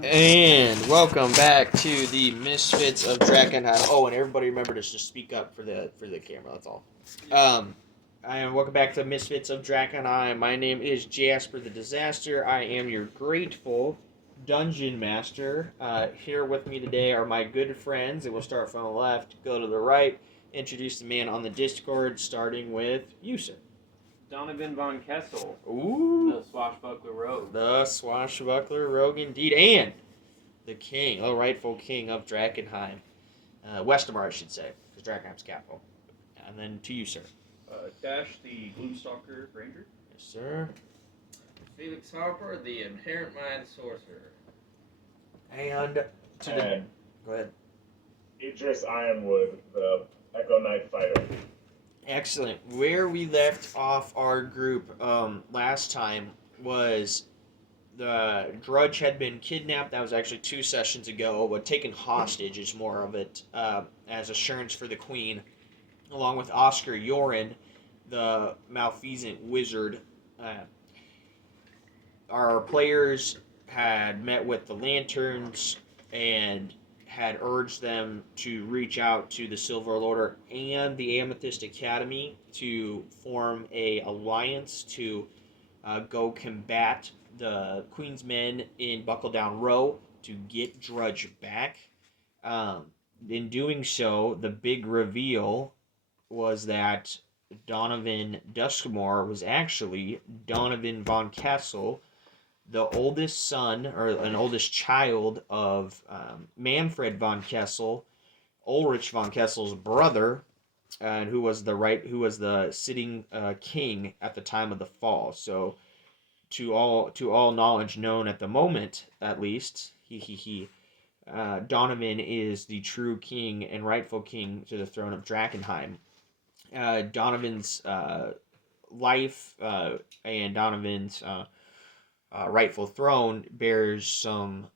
And welcome back to the Misfits of Drakkenheim. Oh, and everybody remember to just speak up for the camera. That's all. Welcome back to Misfits of Drakkenheim. My name is Jasper the Disaster. I am your grateful dungeon master. Here with me today are my good friends. And we'll start from the left, go to the right. Introduce the man on the Discord, starting with you, sir. Donovan von Kessel. Ooh. The swashbuckler rogue. The swashbuckler rogue indeed. And the king, the rightful king of Drakkenheim. Westamar, I should say, because Drakkenheim's capital. And then to you, sir. Dash, the Gloomstalker Ranger. Yes, sir. Felix Harper, the Inherent Mind Sorcerer. And to the... Go ahead. Idris Ironwood, the Echo Knight Fighter. Excellent. Where we left off our group last time was the Drudge had been kidnapped. That was actually 2 sessions ago, but taken hostage is more of it as assurance for the Queen, along with Oscar Yoren, the malfeasant wizard. Our players had met with the Lanterns and had urged them to reach out to the Silver Order and the Amethyst Academy to form a alliance to go combat the Queen's Men in Buckle Down Row to get Drudge back. In doing so, the big reveal was that Donovan Duskmore was actually Donovan von Kessel, the oldest son, or an oldest child of Manfred von Kessel, Ulrich von Kessel's brother, and who was the sitting king at the time of the fall. So, to all knowledge known at the moment, at least, Donovan is the true king and rightful king to the throne of Drakkenheim. Donovan's life and Donovan's rightful throne bears some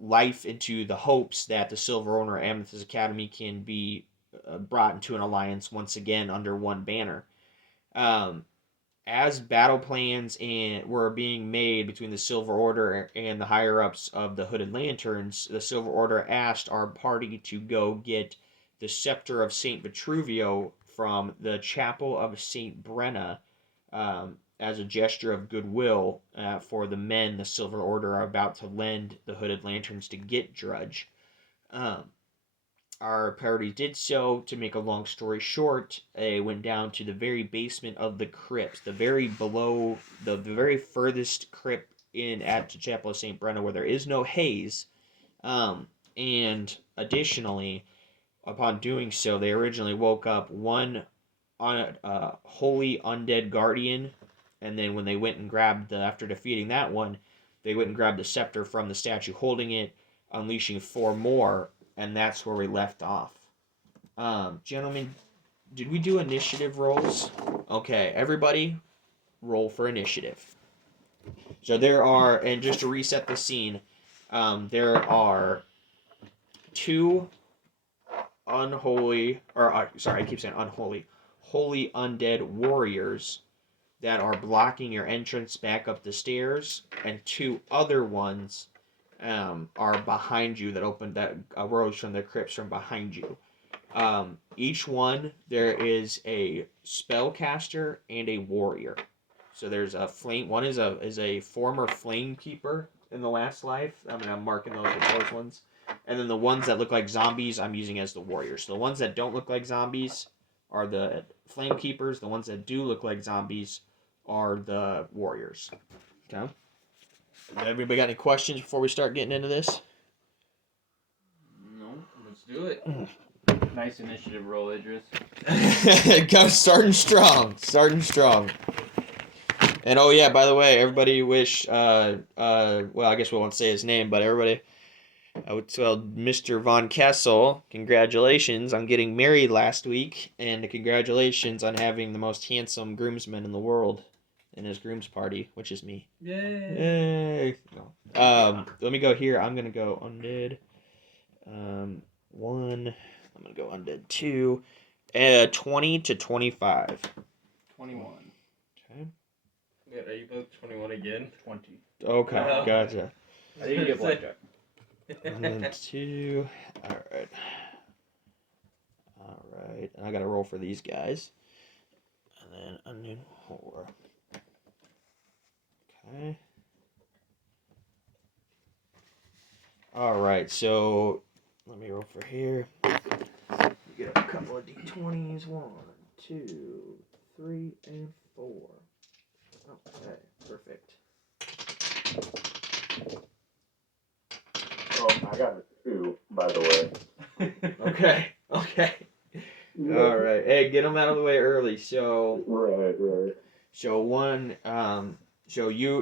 life into the hopes that the Silver Order Amethyst Academy can be brought into an alliance once again under one banner. As battle plans were being made between the Silver Order and the higher-ups of the Hooded Lanterns, the Silver Order asked our party to go get the Scepter of St. Vitruvio from the Chapel of St. Brenna as a gesture of goodwill for the men the Silver Order are about to lend the Hooded Lanterns to get Drudge. Our party did so. To make a long story short, it went down to the very basement of the crypt, the very furthest crypt in at the Chapel of St. Brenna, where there is no haze. And additionally, upon doing so, they originally woke up one holy undead guardian, and then when they went and grabbed after defeating that one, they went and grabbed the scepter from the statue holding it, unleashing 4 more. And that's where we left off. Gentlemen, did we do initiative rolls? Okay, everybody, roll for initiative. So there are, and just to reset the scene, there are 2 holy undead warriors that are blocking your entrance back up the stairs, and 2 other ones are behind you that arose from the crypts from behind you. Each one, there is a spellcaster and a warrior. So there's a flame. One is a former flame keeper in the last life. I'm marking those with those ones. And then the ones that look like zombies, I'm using as the warriors. So the ones that don't look like zombies are the flame keepers. The ones that do look like zombies are the warriors. Okay. Everybody got any questions before we start getting into this? No, let's do it. Nice initiative roll, Idris. Go starting strong. And oh yeah, by the way, everybody wish well, I guess we won't say his name, but everybody I would tell Mr. Von Kessel, congratulations on getting married last week, and congratulations on having the most handsome groomsman in the world in his groom's party, which is me. Yay! No. Let me go here. I'm gonna go undead. 1. I'm gonna go undead 2. 20 to 25. 21. Okay. Wait, are you both 21 again? 20. Okay, Wow. gotcha. I didn't get blackjack. And then 2. Alright. Alright. And I gotta roll for these guys. And then onion 4. Okay. Alright, so let me roll for here. You get a couple of d20s. 1, 2, 3, and 4. Okay, perfect. Oh, I got a 2, by the way. Okay. All right. Hey, get them out of the way early. So Right.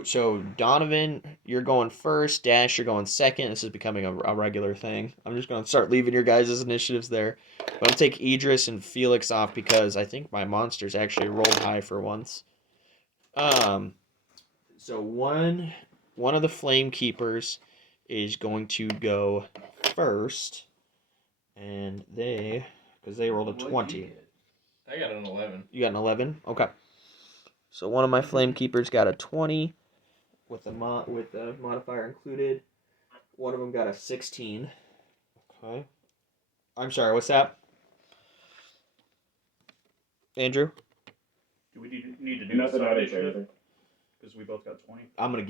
so Donovan, you're going first. Dash, you're going second. This is becoming a regular thing. I'm just gonna start leaving your guys' initiatives there. But I'll take Idris and Felix off because I think my monsters actually rolled high for once. So one of the Flame Keepers is going to go first, and because they rolled a 20. I got an 11. You got an 11? Okay. So one of my Flame Keepers got a 20 with the modifier included. One of them got a 16. Okay. I'm sorry, what's that? Andrew? Do we need to do Nothing the out of initiative? anything. Because we both got 20. I'm just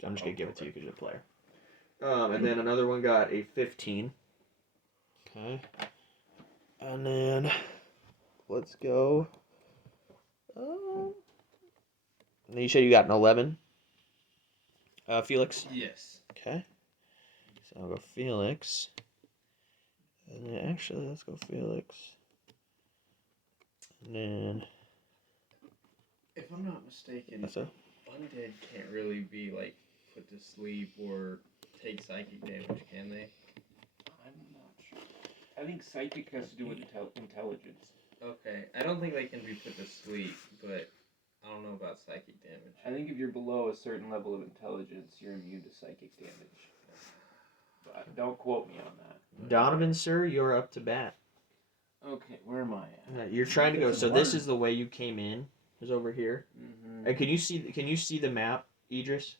going to give it to you because you're a player. And then another one got a 15. Okay. And then let's go. And you said you got an 11? Felix? Yes. Okay. So I'll go Felix. And then actually, let's go Felix. And then. If I'm not mistaken, What's up? undead can't really be like put to sleep or take psychic damage, can they? I'm not sure. I think psychic has to do with intelligence. Okay, I don't think they can be put to sleep, but I don't know about psychic damage. I think if you're below a certain level of intelligence, you're immune to psychic damage. But don't quote me on that. Donovan, sir, you're up to bat. Okay, where am I at? You're trying to go. So this is the way you came in. Is over here. Mm-hmm. And can you see the map, Idris?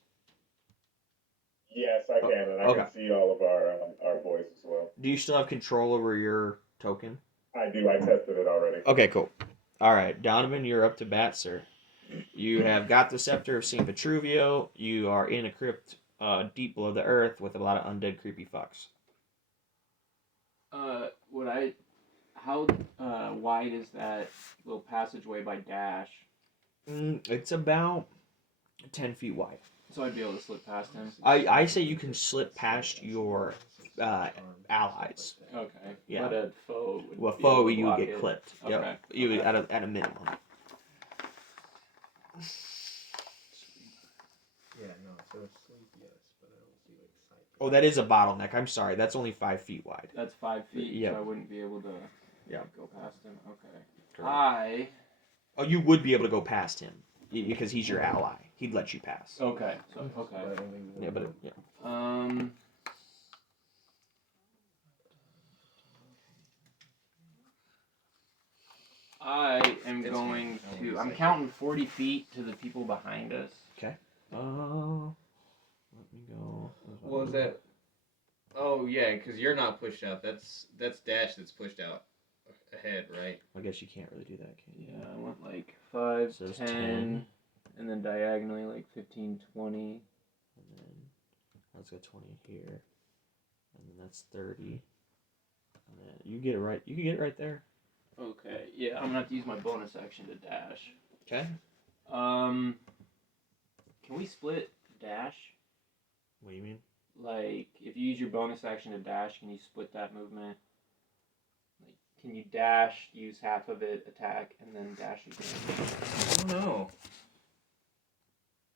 Yes, I can, and I can see all of our boys as well. Do you still have control over your token? I do. I tested it already. Okay, cool. All right, Donovan, you're up to bat, sir. You have got the Scepter of St. Petruvio. You are in a crypt deep below the earth with a lot of undead creepy fucks. How wide is that little passageway by Dash? It's about 10 feet wide. So I'd be able to slip past him? I say you can slip past your allies. Okay. Yeah. But a foe would Well, be foe, able to you block get it. clipped. Okay. Yep. You Okay. at a minimum. Yeah, no, so it's sleep, yes, but I don't see like sight. Oh, that is a bottleneck. I'm sorry. That's only 5 feet wide. That's 5 feet, Yep. so I wouldn't be able to Yep. go past him. Okay. Correct. Oh, you would be able to go past him because he's your ally. He'd let you pass. Okay. So okay. But I don't think Yeah, but yeah. I am going to. I'm counting 40 feet to the people behind us. Okay. Let me go. What was that? Oh yeah, because you're not pushed out. That's Dash that's pushed out ahead, right? I guess you can't really do that, can you? Yeah, I went like 5, So it's 10, 10. and then diagonally like 15, 20. And then let's go 20 here. And then that's 30. And then you get it right. You can get it right there. Okay, yeah, I'm gonna have to use my bonus action to dash. Okay. Can we split dash? What do you mean? Like, if you use your bonus action to dash, can you split that movement? Like, can you dash, use half of it, attack, and then dash again? I don't know.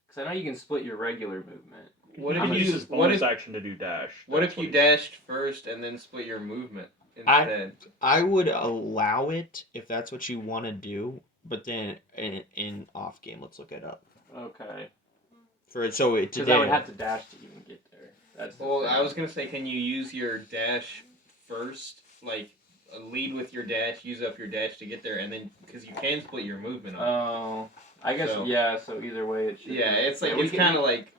Because I know you can split your regular movement. What if you use his bonus action to do dash? What That's if you he's- dashed first and then split your movement instead? I would allow it if that's what you want to do, but then in off game, let's look it up. Okay. Because I would have to dash to even get there. That's the Well, thing. I was gonna say, can you use your dash first? Like, lead with your dash, use up your dash to get there, and then because you can split your movement up. Oh, I guess So- yeah. So either way, it should. Yeah, be. it's like Yeah, we it's can- kind of like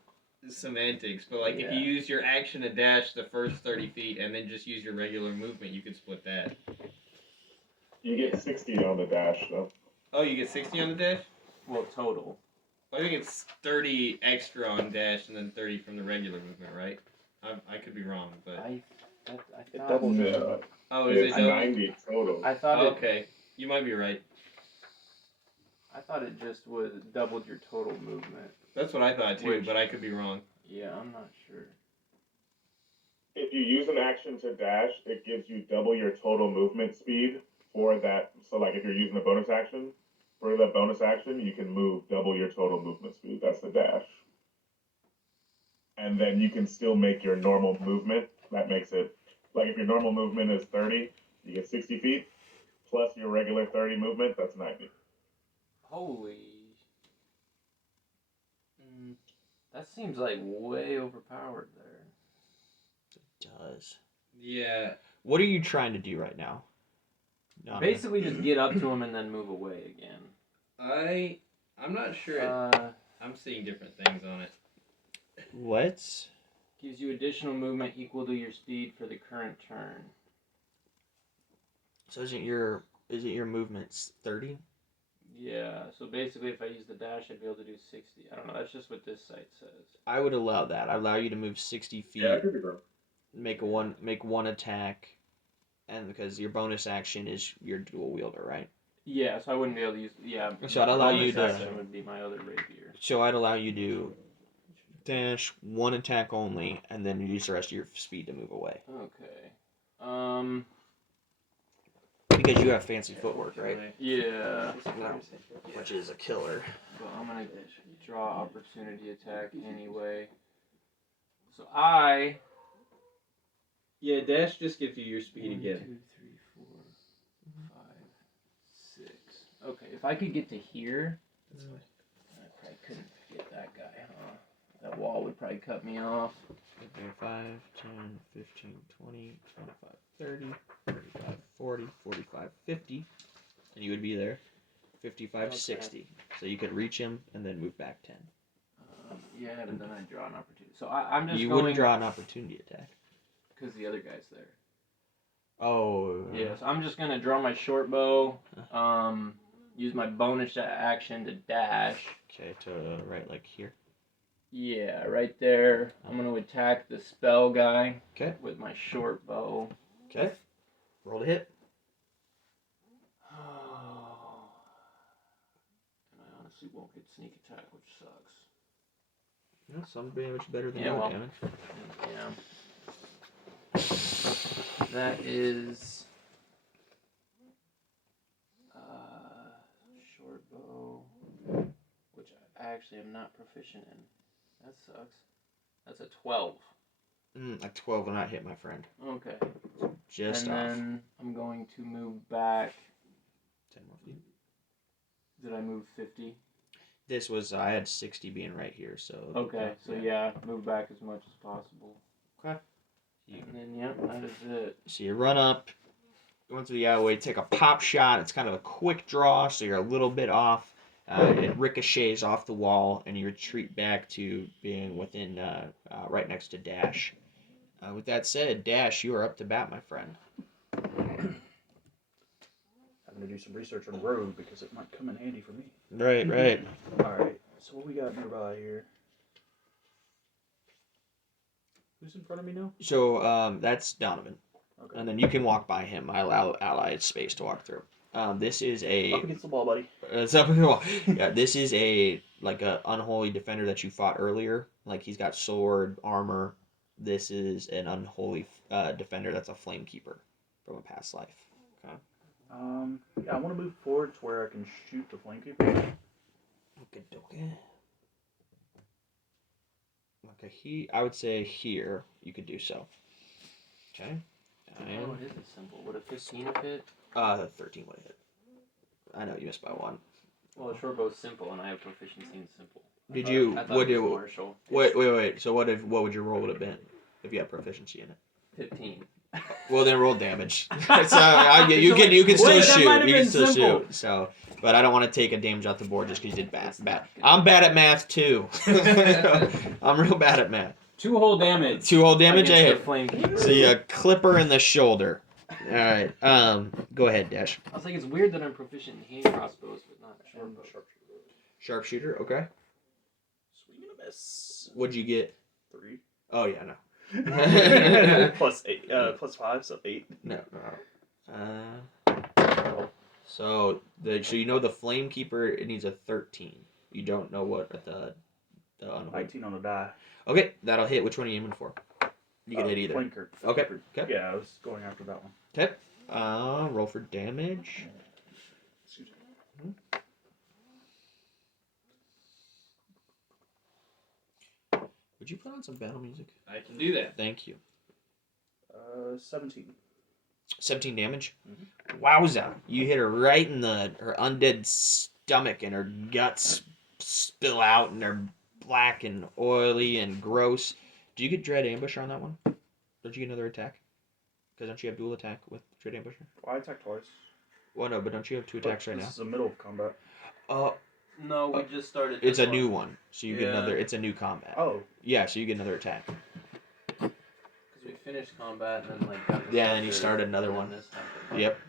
semantics, but like if you use your action to dash the first 30 feet and then just use your regular movement, you could split that. You get 60 on the dash, though. Oh, you get 60 on the dash? Well, total. I think it's 30 extra on dash and then 30 from the regular movement, right? I could be wrong, but I It thought. doubles Yeah. it. oh, is It's it double? 90 total. I thought Oh, it. okay, you might be right. I thought it just was doubled your total movement. That's what I thought too, Which- but I could be wrong. Yeah, I'm not sure. If you use an action to dash, it gives you double your total movement speed for that. So, like, if you're using a bonus action, for the bonus action, you can move double your total movement speed. That's the dash. And then you can still make your normal movement. That makes it, like, if your normal movement is 30, you get 60 feet, plus your regular 30 movement, that's 90. Holy. That seems like way overpowered there. It does. Yeah. What are you trying to do right now? Donovan? Basically, just get up to him and then move away again. I'm not sure. I'm seeing different things on it. What? Gives you additional movement equal to your speed for the current turn. So isn't your movement 30? Yeah, so basically if I use the dash, I'd be able to do 60. I don't know, that's just what this site says. I would allow that. I allow you to move 60 feet. Yeah, I could be wrong. Make one attack, and because your bonus action is your dual wielder, right? Yeah, so I wouldn't be able to use. Yeah. So I'd allow you bonus to- action would be my other rapier. So I'd allow you to dash one attack only, and then use the rest of your speed to move away. Okay. Because you have fancy footwork, right? Yeah. Which is a killer. But I'm gonna draw opportunity attack anyway. So Yeah, dash just gives you your speed 1, again. 2, 3, 4, 5, 6. Okay, if I could get to here, I probably couldn't get that guy, huh? That wall would probably cut me off. 5, 10, 15, 20, 25, 30, 35, 40, 45, 50. And you would be there. 55, Okay. 60. So you could reach him and then move back 10. Yeah, but then I draw an opportunity. So I'm just You going wouldn't draw an opportunity attack. because the other guy's there. Oh. Yeah, so I'm just gonna draw my short bow. Use my bonus action to dash. Okay, to right like here. Yeah, right there. I'm gonna attack the spell guy. Okay. With my short bow. Okay. Roll to hit. Oh. And I honestly won't get sneak attack, which sucks. Yeah, some damage better than Yeah, no well. damage. Yeah. That is short bow, which I actually am not proficient in. That sucks. That's a 12. A 12 will not hit, my friend. Okay. Just and off. then I'm going to move back. 10 more feet. Did I move 50? This was, I had 60 being right here, so. Okay, so yeah, move back as much as possible. Okay. And then, yep, that is it. So you run up, go into the alleyway, take a pop shot. It's kind of a quick draw, so you're a little bit off. It ricochets off the wall, and you retreat back to being within, right next to Dash. With that said, Dash, you are up to bat, my friend. Having to do some research on road because it might come in handy for me. Right, right. Alright, so what we got nearby here? Who's in front of me now? So that's Donovan. Okay. And then you can walk by him. I allow allied space to walk through. This is a. Up against the wall, buddy. It's up in the wall. Yeah, this is a unholy defender that you fought earlier. Like he's got sword, armor. This is an unholy defender that's a flame keeper from a past life. Okay. Yeah, I want to move forward to where I can shoot the flamekeeper. Okay. Okay, I would say here you could do so. Okay. Oh, it is a simple. Would a 15 fit? 13 would hit. I know you missed by one. Well, the short bow is simple, and I have proficiency in simple. Did you? I thought What it was do? martial. Wait. So what would your roll would have been if you had proficiency in it? 15. Well, then roll damage. You can still Wait, that shoot. might have You can been still simple. shoot. So, but I don't want to take a damage off the board just because you did bad. I'm bad at math too. I'm real bad at math. 2 whole damage. 2 whole damage. against I the flame keeper. see a clipper in the shoulder. All right. Go ahead, Dash. I was like, it's weird that I'm proficient in hand crossbows, but not short bows. Sharpshooter. Okay. Swing and a miss. What'd you get? 3. Oh yeah, no. Plus 8. Plus 5, so 8. No. So you know the flame keeper, it needs a 13. You don't know what the 19 on a die. Okay, that'll hit. Which one are you aiming for? You can hit either. Flanker. Okay. Okay. Yeah, I was going after that one. Okay. Roll for damage. Excuse me. Would you put on some battle music? I can do that. Thank you. 17. 17 damage. Mm-hmm. Wowza! You hit her right in her undead stomach, and her guts spill out, and they're black and oily and gross. Do you get Dread Ambusher on that one? Don't you get another attack? Because don't you have dual attack with Dread Ambusher? Well, I attacked twice. Well, no, but don't you have 2 attacks right now? This is the middle of combat. No, we just started. It's a this new one, so you get Yeah. another. It's a new combat. Oh. Yeah, so you get another attack. Because we finished combat and then got Yeah, and then you started another one. This happened. Yep.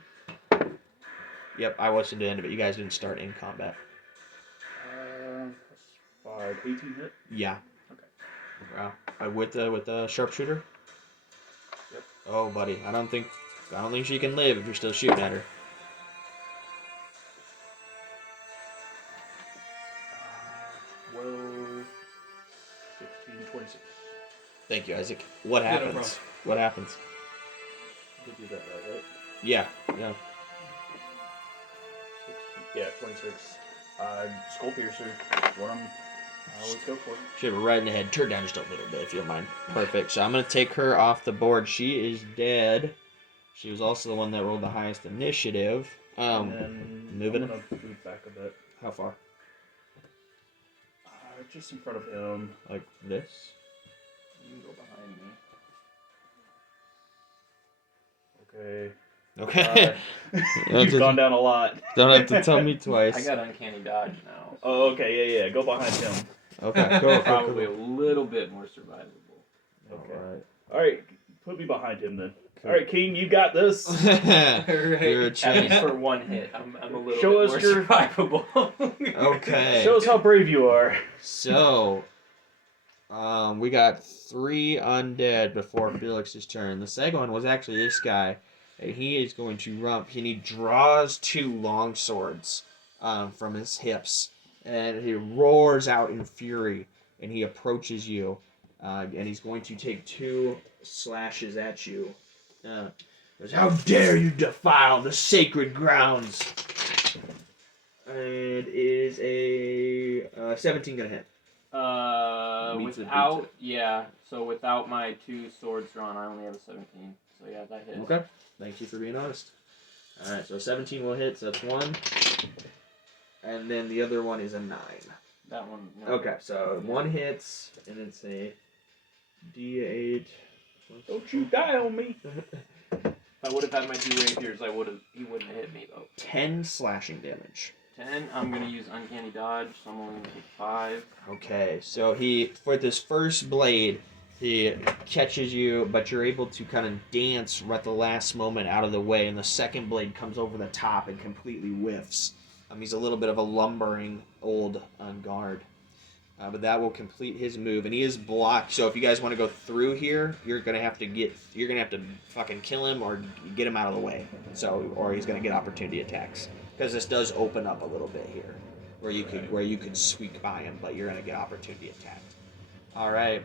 Yep, I watched the end of it. You guys didn't start in combat. Plus 5. 18 hit? Yeah. Okay. Wow. With the sharpshooter? Yep. Oh, buddy, I don't think she can live if you're still shooting at her. 12, 15, 26. Thank you, Isaac. What Yeah, no happens? problem. What happens? Did you do that right? Yeah. 16, yeah, 26. Skull Piercer. What I always go for. Should have right in the head. Turn down just a little bit if you don't mind. Perfect. So I'm gonna take her off the board. She is dead. She was also the one that rolled the highest initiative. And then moving. I'm gonna move back a bit. How far? Just in front of him. Like this? You can go behind me. Okay. Okay. You've gone down a lot. Don't have to tell me twice. I got uncanny dodge now. Oh, okay, yeah. Go behind him. Okay, cool. Probably a little bit more survivable. Okay. Alright, put me behind him then. Alright, King, you got this. You're a At champ. least for one hit, I'm a little Show bit us more your- survivable. Okay. Show us how brave you are. So, we got 3 undead before Felix's turn. The second one was actually this guy, and he is going to rump, and he draws 2 long swords from his hips, and he roars out in fury, and he approaches you, and he's going to take 2 slashes at you. Goes, how dare you defile the sacred grounds? And it is a 17 gonna hit. Meets it, Without, yeah, so without my 2 swords drawn, I only have a 17. So yeah, that hits. Okay. Thank you for being honest. Alright, so 17 will hit, so that's 1. And then the other one is a 9. That one. No. Okay, so 1 hits, and it's a D8. Don't you die on me. If I would have had my 2 rapiers, he wouldn't have hit me though. 10 slashing damage. 10. I'm gonna use uncanny dodge, so I'm only gonna take 5. Okay, so for this first blade, he catches you, but you're able to kind of dance at the last moment out of the way, and the second blade comes over the top and completely whiffs. He's a little bit of a lumbering old guard. But that will complete his move, and he is blocked. So if you guys want to go through here, you're gonna have to fucking kill him or get him out of the way. So, or he's gonna get opportunity attacks because this does open up a little bit here, where you could squeak by him, but you're gonna get opportunity attacked. All right.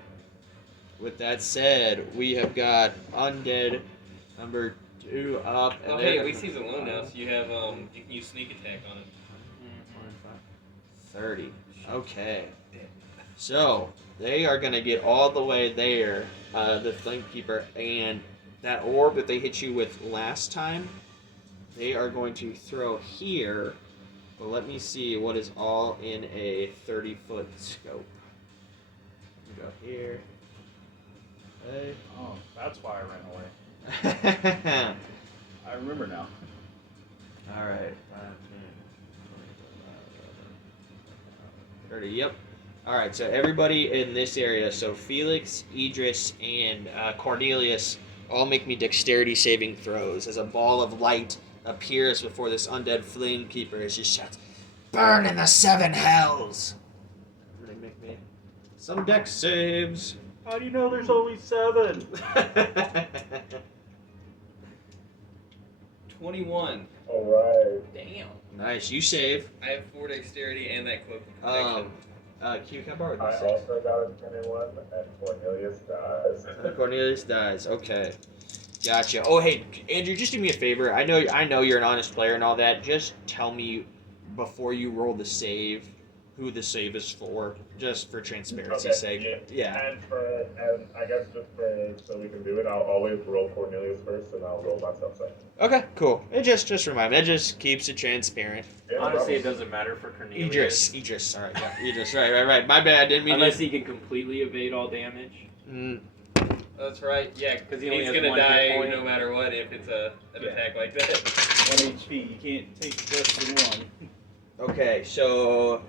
With that said, we have got undead number 2 up. Oh, and hey, they're- at least he's alone now, so you have you can use sneak attack on him. 30. Okay. So, they are going to get all the way there, the Flamekeeper, and that orb that they hit you with last time, they are going to throw here. But let me see what is all in a 30-foot scope. Go here. Okay. Oh, Oh, that's why I ran away. I remember now. All right. 30. Yep. All right. So everybody in this area. So Felix, Idris, and Cornelius all make me dexterity saving throws as a ball of light appears before this undead flame keeper as she shouts, "Burn in the seven hells!" Everybody make me some dex saves. How do you know there's only 7? 21. Alright. Damn. Nice. You save. I have 4 dexterity and that cloak of protection. Q, can I borrow I this? also got a 21, and Cornelius dies. Cornelius dies. Okay, gotcha. Oh, hey, Andrew, just do me a favor. I know you're an honest player and all that. Just tell me before you roll the save who the save is for, just for transparency's sake. Yeah. And I guess just so we can do it, I'll always roll Cornelius first, and I'll roll myself second. Okay, cool. It just remind me. It just keeps it transparent. Yeah, Honestly, it problem. doesn't matter for Cornelius. Idris. All right, yeah. Idris. Right. My bad. Didn't mean Unless to. he can completely evade all damage. That's right. Yeah, 'Cause he only he's has gonna one hit die point. no matter what if it's an attack like that. 1 HP. You can't take less than 1. Okay, so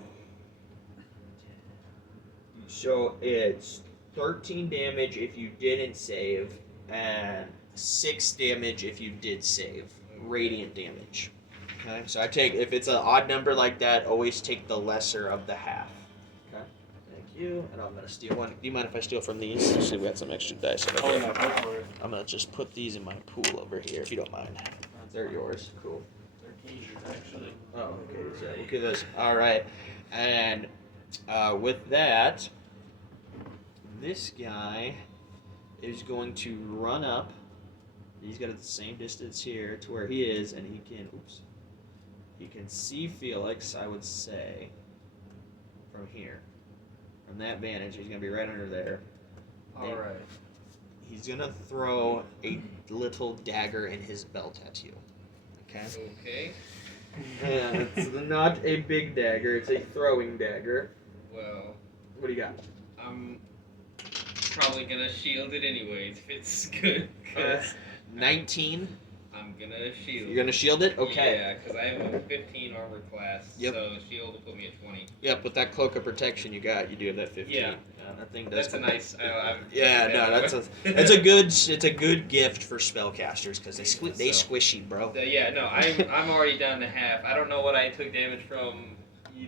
it's 13 damage if you didn't save, and 6 damage if you did save. Radiant damage. Okay, so if it's an odd number like that, always take the lesser of the half. Okay, thank you. And I'm gonna steal one. Do you mind if I steal from these? Actually, we got some extra dice. Oh no, go for it. I'm gonna just put these in my pool over here, if you don't mind. They're yours. Cool. They're cages, actually. Oh, okay. So look at this. All right, and with that, this guy is going to run up. He's got the same distance here to where he is, and he can see Felix, I would say, from here. From that vantage, he's gonna be right under there. All right. He's gonna throw a little dagger in his belt at you. Okay. Okay. And it's not a big dagger; it's a throwing dagger. Well, What do you got? I'm probably gonna shield it anyways if it's good. 'Cause 19. I'm gonna shield. You're gonna shield it? Okay. Yeah, because I have a 15 armor class. Yep. So shield will put me at 20. Yep. With that cloak of protection you got, you do have that 15. Yeah. That thing does. That's a nice. Yeah. No. It's a good gift for spellcasters because they squishy, bro. Yeah. No. I'm already down to half. I don't know what I took damage from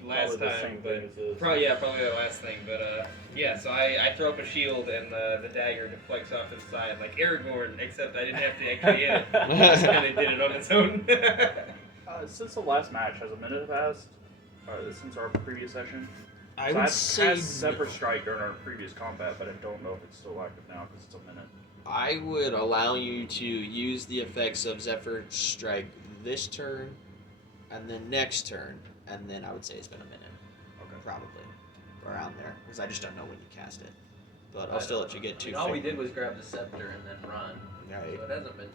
last Probably the time, same but thing as this. probably the last thing. But yeah. So I throw up a shield and the dagger deflects off to the side like Aragorn, except I didn't have to actually hit it. It just kind of did it on its own. Since the last match, has a minute passed? Since our previous session? I So would I've say cast Separate Strike during our previous combat, but I don't know if it's still active now because it's a minute. I would allow you to use the effects of Zephyr Strike this turn, and then next turn, and then I would say it's been a minute. Okay. Probably. Around there. Because I just don't know when you cast it. But I'll still let you get two. all we did was grab the scepter and then run. Right. So it hasn't been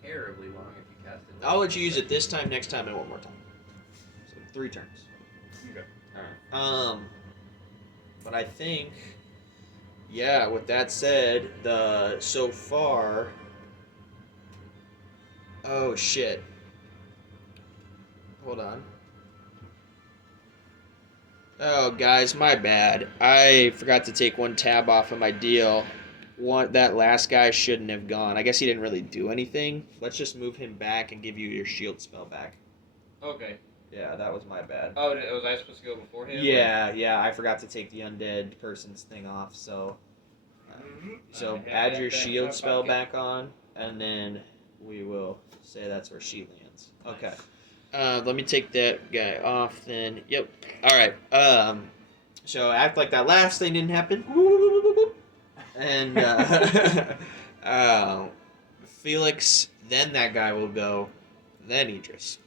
terribly long if you cast it. I'll let you use it this time, next time, and one more time. So 3 turns. Okay. Alright. But I think, yeah, with that said, so far. Oh shit. Hold on. Oh, guys, my bad. I forgot to take one tab off of my deal. That last guy shouldn't have gone. I guess he didn't really do anything. Let's just move him back and give you your shield spell back. Okay. Yeah, that was my bad. Oh, was I supposed to go before him? Yeah, I forgot to take the undead person's thing off, so add your shield spell back on, and then we will say that's where she lands. Okay. Let me take that guy off then. Yep. Alright. So act like that last thing didn't happen. And Felix, then that guy will go, then Idris.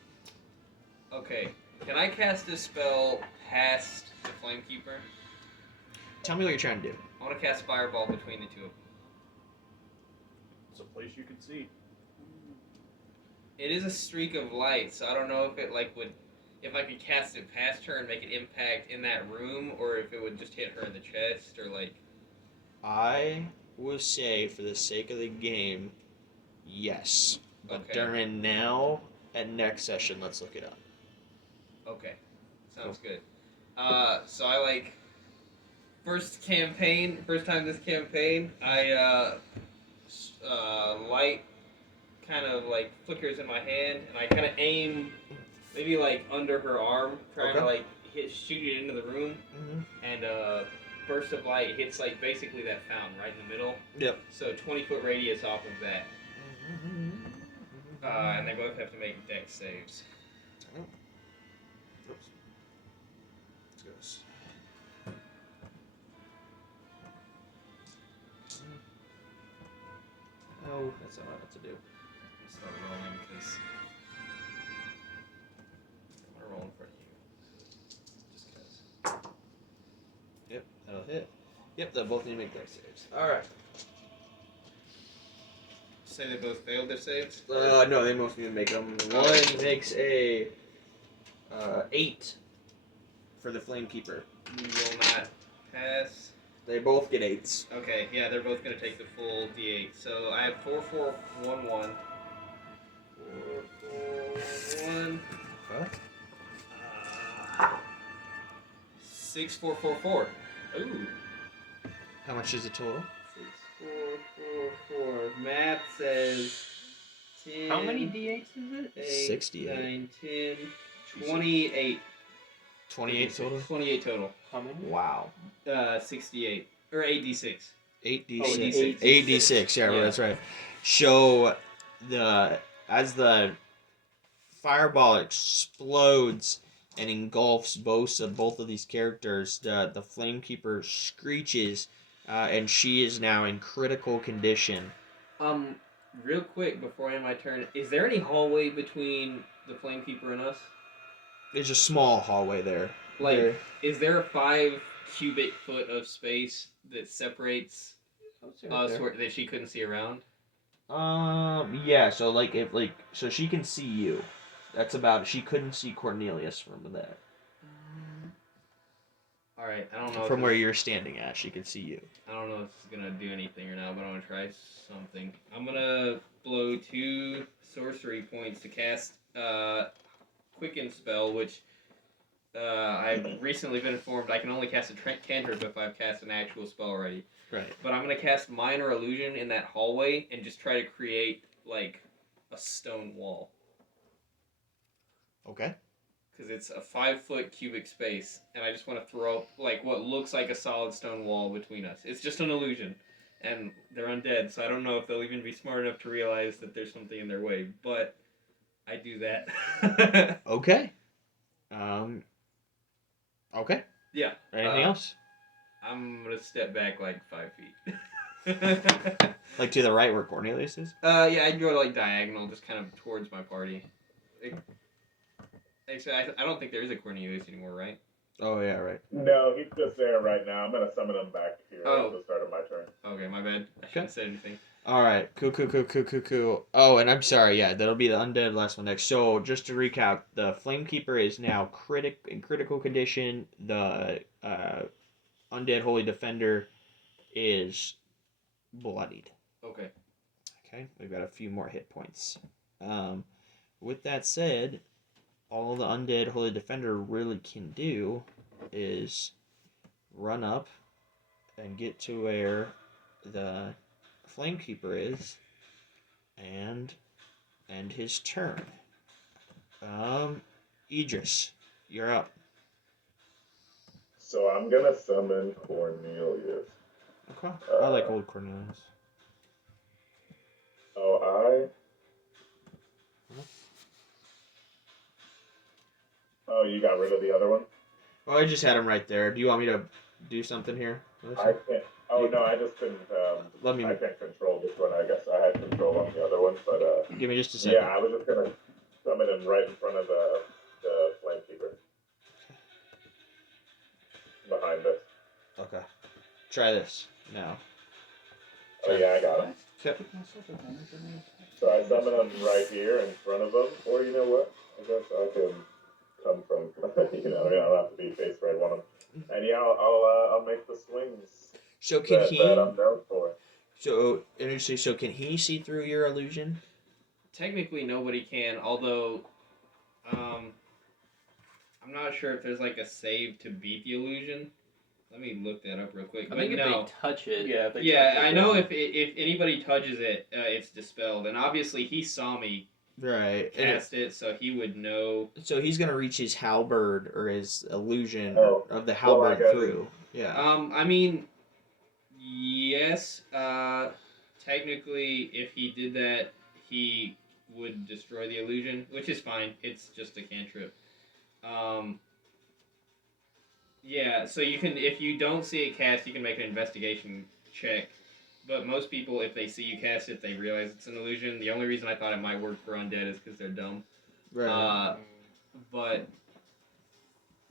Okay. Can I cast a spell past the Flamekeeper? Tell me what you're trying to do. I want to cast Fireball between the two of them. It's a place you can see. It is a streak of light, so I don't know if it if I could cast it past her and make it impact in that room, or if it would just hit her in the chest, or like. I will say, for the sake of the game, yes. But Okay. during now and next session, let's look it up. Okay, sounds good. So I like first time this campaign, I light kind of like flickers in my hand, and I kind of aim maybe like under her arm, trying to like shoot it into the room, and burst of light hits like basically that fountain right in the middle. Yep. So 20-foot radius off of that. And they both have to make dex saves. Oops. Let's go. Oh, that's not what I meant to do. I'm gonna start rolling because I'm gonna roll in front of you. Just cause. Yep, that'll hit. Yep, they'll both need to make dex saves. Alright. Say they both failed their saves? No, they both need to make them. One makes a 8 for the Flamekeeper. You will not pass. They both get 8s. Okay, yeah, they're both gonna take the full d8. So I have 4, 4, 1, 1. 4, 4, 1. Okay. 6, 4, 4, 4. Ooh. How much is the total? 6, 4, 4, 4. Math says 10. How many d8s is it? 8, 68. 9, 10, 28. 28 total? 28 total. How many? Wow. 68. Or 8d6. 8d6. Oh, 8d6. 8d6, yeah, Yeah. that's right. So, as the fireball explodes and engulfs both of these characters, the Flamekeeper screeches, and she is now in critical condition. Real quick before I end my turn, is there any hallway between the Flamekeeper and us? There's a small hallway there. Like, is there a 5 cubic foot of space that separates us that she couldn't see around? Yeah. So so she can see you. That's about it. She couldn't see Cornelius from there. All right, I don't know. From where you're standing at, she can see you. I don't know if this is gonna do anything or not, but I'm gonna try something. I'm gonna blow 2 sorcery points to cast Quicken spell, which I've recently been informed I can only cast a cantrip if I've cast an actual spell already. Right. But I'm gonna cast Minor Illusion in that hallway and just try to create like a stone wall. Okay. Because it's a 5-foot cubic space, and I just want to throw up like what looks like a solid stone wall between us. It's just an illusion, and they're undead, so I don't know if they'll even be smart enough to realize that there's something in their way. But I do that. Okay. Okay. Yeah. Anything else? I'm gonna step back like 5 feet. Like to the right where Cornelius is? Yeah, I'd go like diagonal, just kind of towards my party. Actually, I don't think there is a Cornelius anymore, right? Oh yeah, right. No, he's just there right now. I'm gonna summon him back here Oh. at the start of my turn. Okay, my bad. I shouldn't have said anything. All right. Cool. Oh, and I'm sorry. Yeah, that'll be the undead last one next. So just to recap, the Flamekeeper is now in critical condition. The undead Holy Defender is bloodied. Okay. Okay, we've got a few more hit points. With that said, all the undead Holy Defender really can do is run up and get to where the Flamekeeper is and end his turn. Idris, you're up. So I'm gonna summon Cornelius. Okay. I like old Cornelius. Oh, you got rid of the other one? Oh, I just had him right there. Do you want me to do something here? I can't. Oh no, I just couldn't. Let me I can't control this one. I guess I had control on the other one, but give me just a second. yeah, I was just gonna summon him right in front of the Flamekeeper. Behind us. Okay. Try this now. Oh yeah, I got him. Okay. So I summon him right here in front of him, or you know what? I guess I can come from. I don't have to be face right on him. And yeah, I'll make the swings So can that I'm known for. So interesting. So can he see through your illusion? Technically, nobody can. Although, I'm not sure if there's like a save to beat the illusion. Let me look that up real quick. I think if they touch it, Yeah, if they Yeah, touch it, I know then- if anybody touches it, it's dispelled. And obviously, he saw me Right. cast it, so he would know. So he's gonna reach his halberd or his illusion Oh, of the well, I halberd guess- through. Yeah. I mean, yes. Technically, if he did that, he would destroy the illusion, which is fine. It's just a cantrip. Yeah. So you can, if you don't see it cast, you can make an investigation check. But most people, if they see you cast it, they realize it's an illusion. The only reason I thought it might work for undead is because they're dumb. Right. But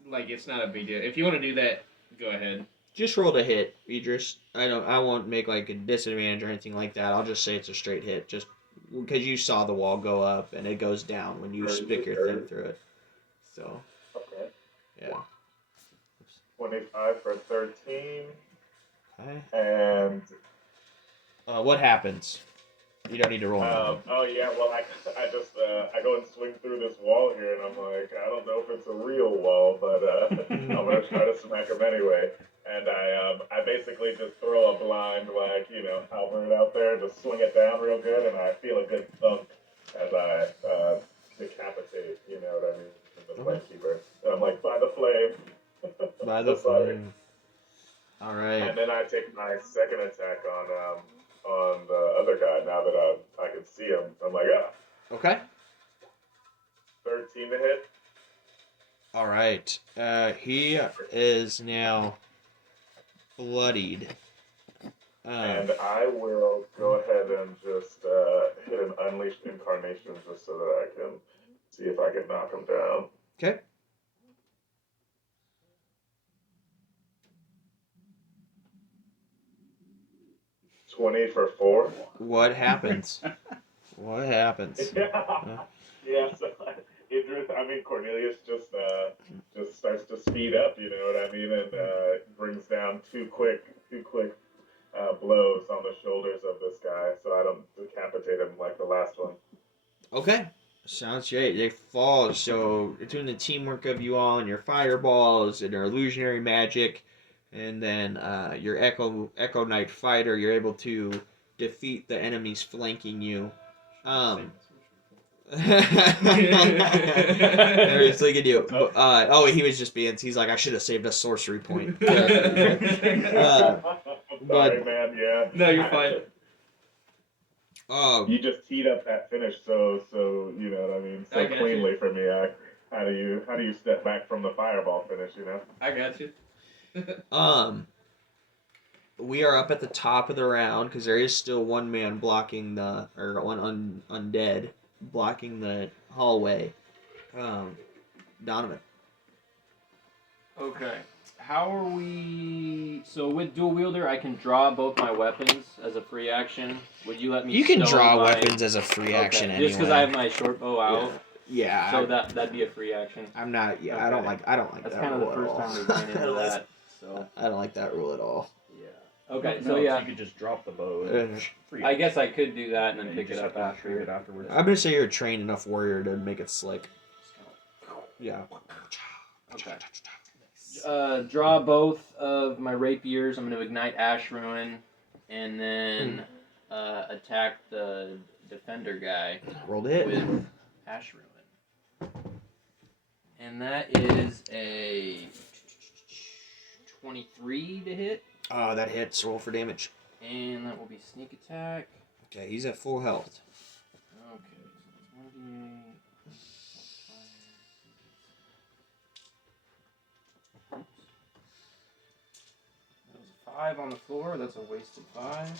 like, it's not a big deal. If you want to do that, go ahead. Just roll to hit, Idris. I won't make like a disadvantage or anything like that. I'll just say it's a straight hit, just because you saw the wall go up and it goes down when you stick your thing through it. So Okay. yeah. 25 for 13. Okay. And What happens? You don't need to roll. oh yeah, well I just I go and swing through this wall here, and I'm like, I don't know if it's a real wall, but I'm gonna try to smack him anyway. And I basically just throw a blind, like, halberd out there, just swing it down real good, and I feel a good thunk as I decapitate, you know what I mean, the flamekeeper. And I'm like, by the flame. By the Sorry. flame. All right. And then I take my second attack on the other guy. Now that I can see him, I'm like, Okay. 13 to hit. All right. He is now bloodied. And I will go ahead and just hit an Unleashed Incarnation just so that I can see if I can knock him down. Okay. $20 for 4. What happens? What happens? Yeah. So Cornelius just starts to speed up. You know what I mean, and brings down two quick blows on the shoulders of this guy, so I don't decapitate him like the last one. Okay. Sounds great. They fall. So between the teamwork of you all and your fireballs and your illusionary magic, and then your Echo Knight fighter, you're able to defeat the enemies flanking you. He's looking at you. He was just being. He's like, I should have saved a sorcery point. Sorry, man. Yeah. No, you're fine. You just teed up that finish so you know what I mean, so cleanly for me. How do you step back from the fireball finish? You know. I got you. We are up at the top of the round because there is still one man blocking one undead blocking the hallway. Donovan. Okay. How are we? So with dual wielder, I can draw both my weapons as a free action. Would you let me? You can stow draw my... weapons as a free action anyway. Just because I have my short bow out. Yeah. So that'd be a free action. I'm not. Yeah. Okay. I don't like. That's that kind of rule the at first all. time we've run into that. So I don't like that rule at all. yeah. Okay. No, So yeah, you could just drop the bow. And I guess I could do that and then you pick it just up have to retrieve after. it afterwards. I'm gonna say you're a trained enough warrior to make it slick. Yeah. Okay. Draw both of my rapiers. I'm going to ignite Ash Ruin, and then attack the defender guy Rolled it. with Ash Ruin. And that is a 23 to hit, Oh, that hits. Roll for damage. and that will be sneak attack. Okay, he's at full health. Okay, so it's 1d8. That was a 5 on the floor. That's a wasted 5.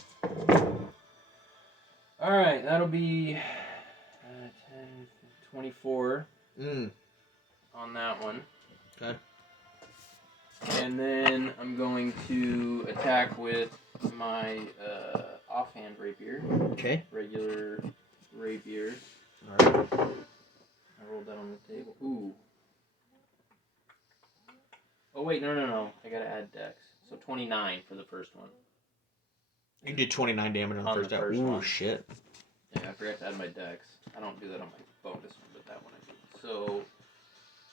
Alright, that'll be 10, 24 on that one. Okay. And then I'm going to attack with my offhand rapier. Okay. Regular rapier. Alright. I rolled that on the table. Ooh. Oh, wait, no. I gotta add dex. So 29 for the first one. You did 29 damage on the On first the attack. first Ooh, one. shit. Yeah, I forgot to add my dex. I don't do that on my bonus one, but that one I do. So,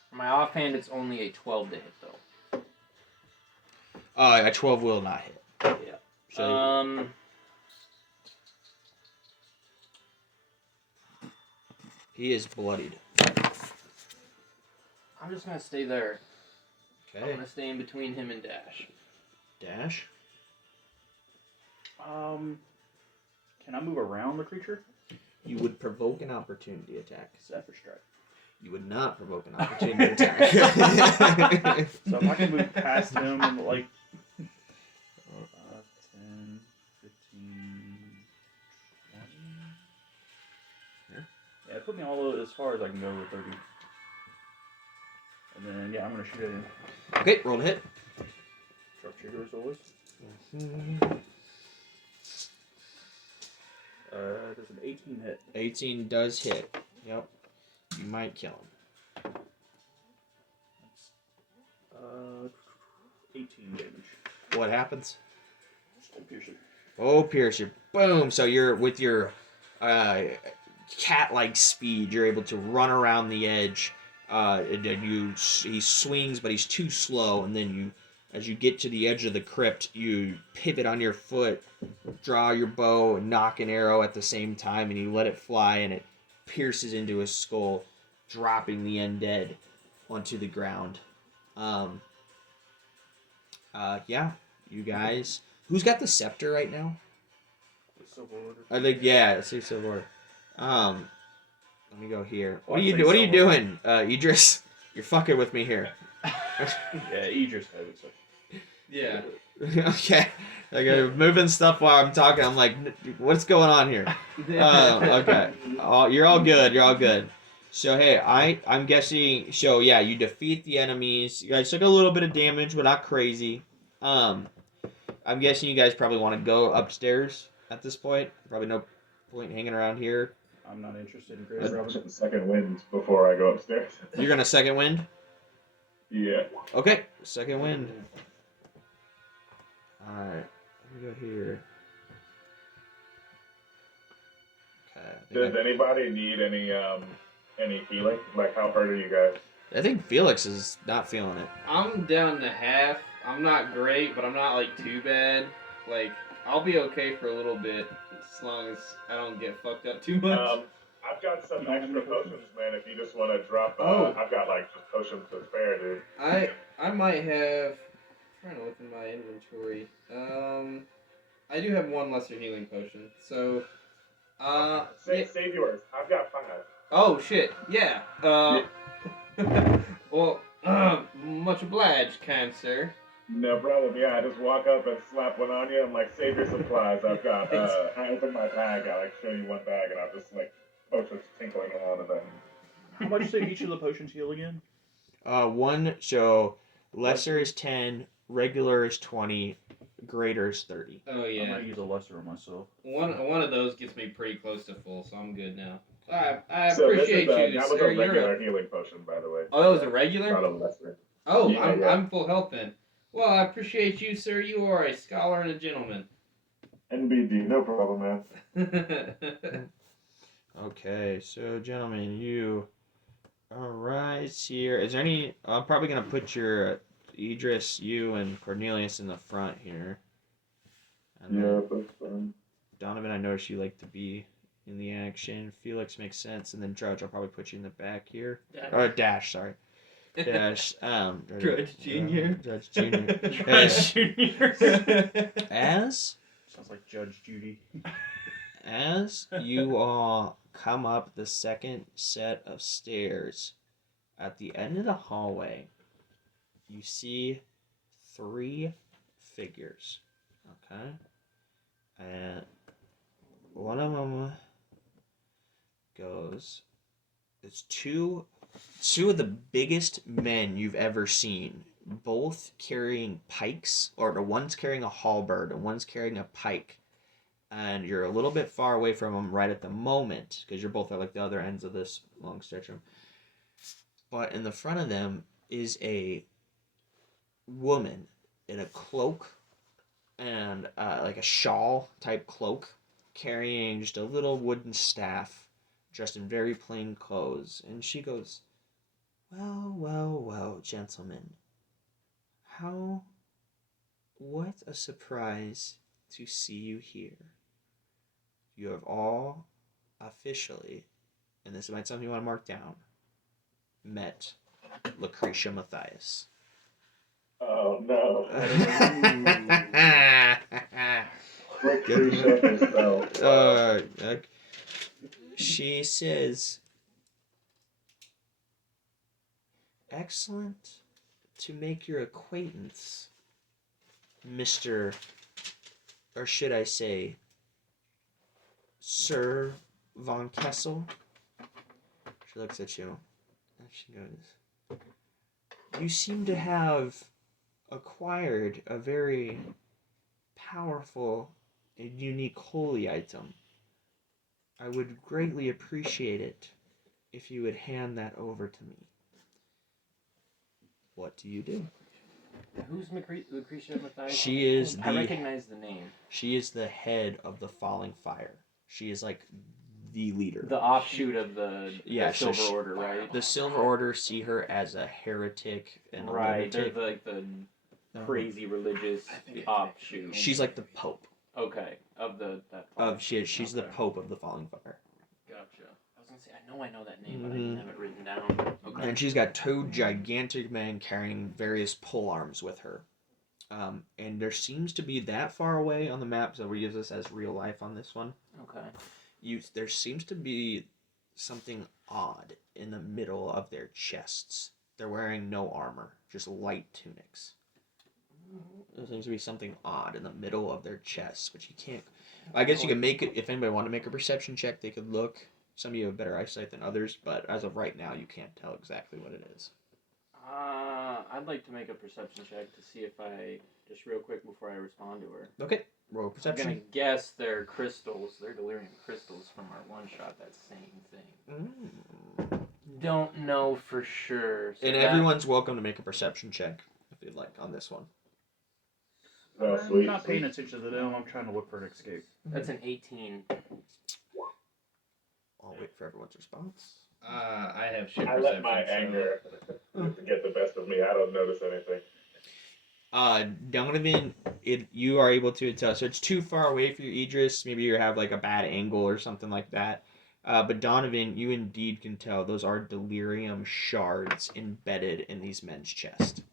for my offhand, it's only a 12 to hit, though. A 12 will not hit. Yeah. So he is bloodied. I'm just gonna stay there. I'm Okay. gonna stay in between him and Dash. Dash. Can I move around the creature? You would provoke an opportunity attack. Zephyr Strike. You would not provoke an opportunity attack. So if I can move past him and like 5, 10, 15, 20. Yeah, put me all as far as I can go with 30. And then yeah, I'm gonna shoot at him. Okay, roll to hit. Sharpshooter as always. There's an 18 hit. 18 does hit. Yep. You might kill him. That's 18 damage. What happens? Skull piercer. Oh, piercer. Boom. So you're with your cat-like speed, you're able to run around the edge. And then he swings, but he's too slow. And then you, as you get to the edge of the crypt, you pivot on your foot, draw your bow, and knock an arrow at the same time, and you let it fly, and it pierces into his skull, dropping the undead onto the ground. Yeah, you guys. Who's got the scepter right now? The Silver Order. I think it's the Silver Order. Let me go here. What I'd are you say do? What are you Silver Order. doing, Idris? You're fucking with me here. Yeah, Idris, I would say. Yeah. Okay. Like moving stuff while I'm talking. I'm like, what's going on here? Okay. You're all good. You're all good. So hey, I'm guessing. So yeah, you defeat the enemies. You guys took a little bit of damage, but not crazy. I'm guessing you guys probably want to go upstairs at this point. Probably no point hanging around here. I'm not interested in Let's Grave Robin. hit the second wind before I go upstairs. You're gonna second wind. Yeah. Okay, second wind. Alright, let me go here. Okay. Does anybody need any healing? Like, how hurt are you guys? I think Felix is not feeling it. I'm down to half. I'm not great, but I'm not like too bad. Like, I'll be okay for a little bit as long as I don't get fucked up too much. I've got some extra potions, man. If you just want to drop, Oh. I've got like just potions to spare, dude. I might have. I'm trying to look in my inventory. I do have one lesser healing potion. So, yeah. Save yours. I've got 5. Oh shit! Yeah. Well, much obliged, kind sir. No problem. Yeah, I just walk up and slap one on you. I'm like, save your supplies. I've got. I open my bag. I like show you one bag, and I'm just like potions tinkling around in there. How much did each of the potions heal again? One, so lesser is 10, regular is 20, greater is 30. Oh I yeah. might use a lesser on myself. One of those gets me pretty close to full, so I'm good now. I So this appreciate is, you, that was sir. a You're regular healing potion, by the way. Oh, that was a regular? Not a lesser. Oh, Yeah, I'm, yeah. I'm full health then. Well, I appreciate you, sir. You are a scholar and a gentleman. NBD, no problem, man. Okay, so gentlemen, you arise here. Is there any? I'm probably gonna put your Idris, you, and Cornelius in the front here. And Yeah, then that's fine. Donovan, I noticed you like to be in the action. Felix makes sense, and then Judge, I'll probably put you in the back here. Or Dash, sorry. Dash. Judge Junior. Judge Junior. Judge Junior. As Sounds like Judge Judy. As you all come up the second set of stairs, at the end of the hallway, you see 3 figures. Okay? And one of them goes. It's two of the biggest men you've ever seen, both carrying pikes, or the one's carrying a halberd and one's carrying a pike. And you're a little bit far away from them right at the moment, because you're both at like the other ends of this long stretch room. But in the front of them is a woman in a cloak and like a shawl type cloak, carrying just a little wooden staff, dressed in very plain clothes. And she goes, "Well, well, well, gentlemen. What a surprise to see you here. You have all officially, and this might be something you want to mark down, met Lucretia Matthias." Oh no. Good. Lucretia herself. She says, "Excellent to make your acquaintance, Mr. or should I say, Sir Von Kessel." She looks at you and she goes, "You seem to have acquired a very powerful and unique holy item. I would greatly appreciate it if you would hand that over to me." What do you do? Who's Lucretia Matthias? She is I recognize the name. She is the head of the Falling Fire. She is like the leader. The offshoot of the so Silver Order, right? The Silver Order see her as a heretic and right. a lunatic. They're like the crazy religious offshoot. She's like the Pope. Okay, of she's the Pope of the Falling Fire. Gotcha. I was gonna say I know that name, but I didn't have it written down. Okay. And she's got two gigantic men carrying various pole arms with her. And there seems to be that far away on the map, so we use this as real life on this one. Okay. There seems to be something odd in the middle of their chests. They're wearing no armor, just light tunics. There seems to be something odd in the middle of their chests, but you can't... I guess you can make it, if anybody wanted to make a perception check, they could look. Some of you have better eyesight than others, but as of right now, you can't tell exactly what it is. I'd like to make a perception check to see if I, just real quick before I respond to her. Okay, roll perception. I'm gonna guess they're crystals. They're delirium crystals from our one-shot, that same thing. Don't know for sure. So everyone's welcome to make a perception check, if you'd like, on this one. Oh, I'm sweet. not paying attention to them. I'm trying to look for an escape. That's an 18. I'll wait for everyone's response. I have shit I perception. let my anger get the best of me. I don't notice anything. Donovan, you are able to tell. So it's too far away for you, Idris. Maybe you have like a bad angle or something like that. But Donovan, you indeed can tell those are delirium shards embedded in these men's chest.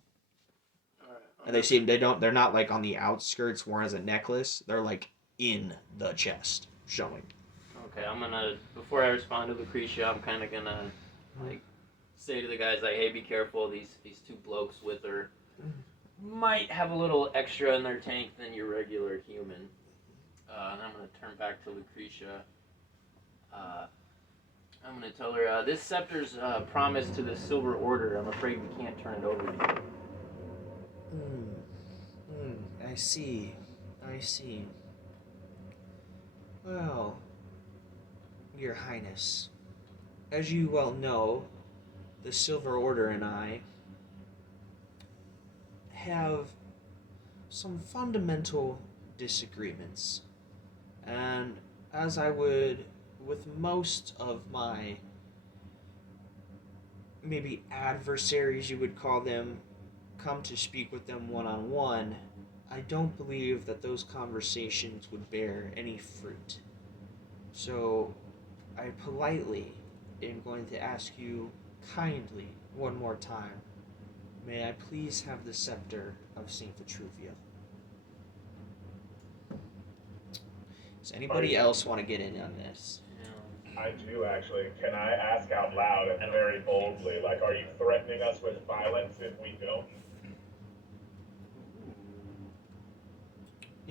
And they're not like on the outskirts worn as a necklace. They're like in the chest, showing. Okay, I'm gonna, before I respond to Lucretia, I'm kind of gonna, like, say to the guys, like, hey, be careful, these two blokes with her might have a little extra in their tank than your regular human. And I'm gonna turn back to Lucretia. I'm gonna tell her, this scepter's promised to the Silver Order. I'm afraid we can't turn it over to you. I see. Well, Your Highness, as you well know, the Silver Order and I have some fundamental disagreements. And as I would, with most of my maybe adversaries, you would call them, come to speak with them one-on-one, I don't believe that those conversations would bear any fruit. So I politely am going to ask you kindly one more time, may I please have the scepter of St. Vitruvia? Does anybody else want to get in on this? I do, actually. Can I ask out loud and very boldly, like, are you threatening us with violence if we don't?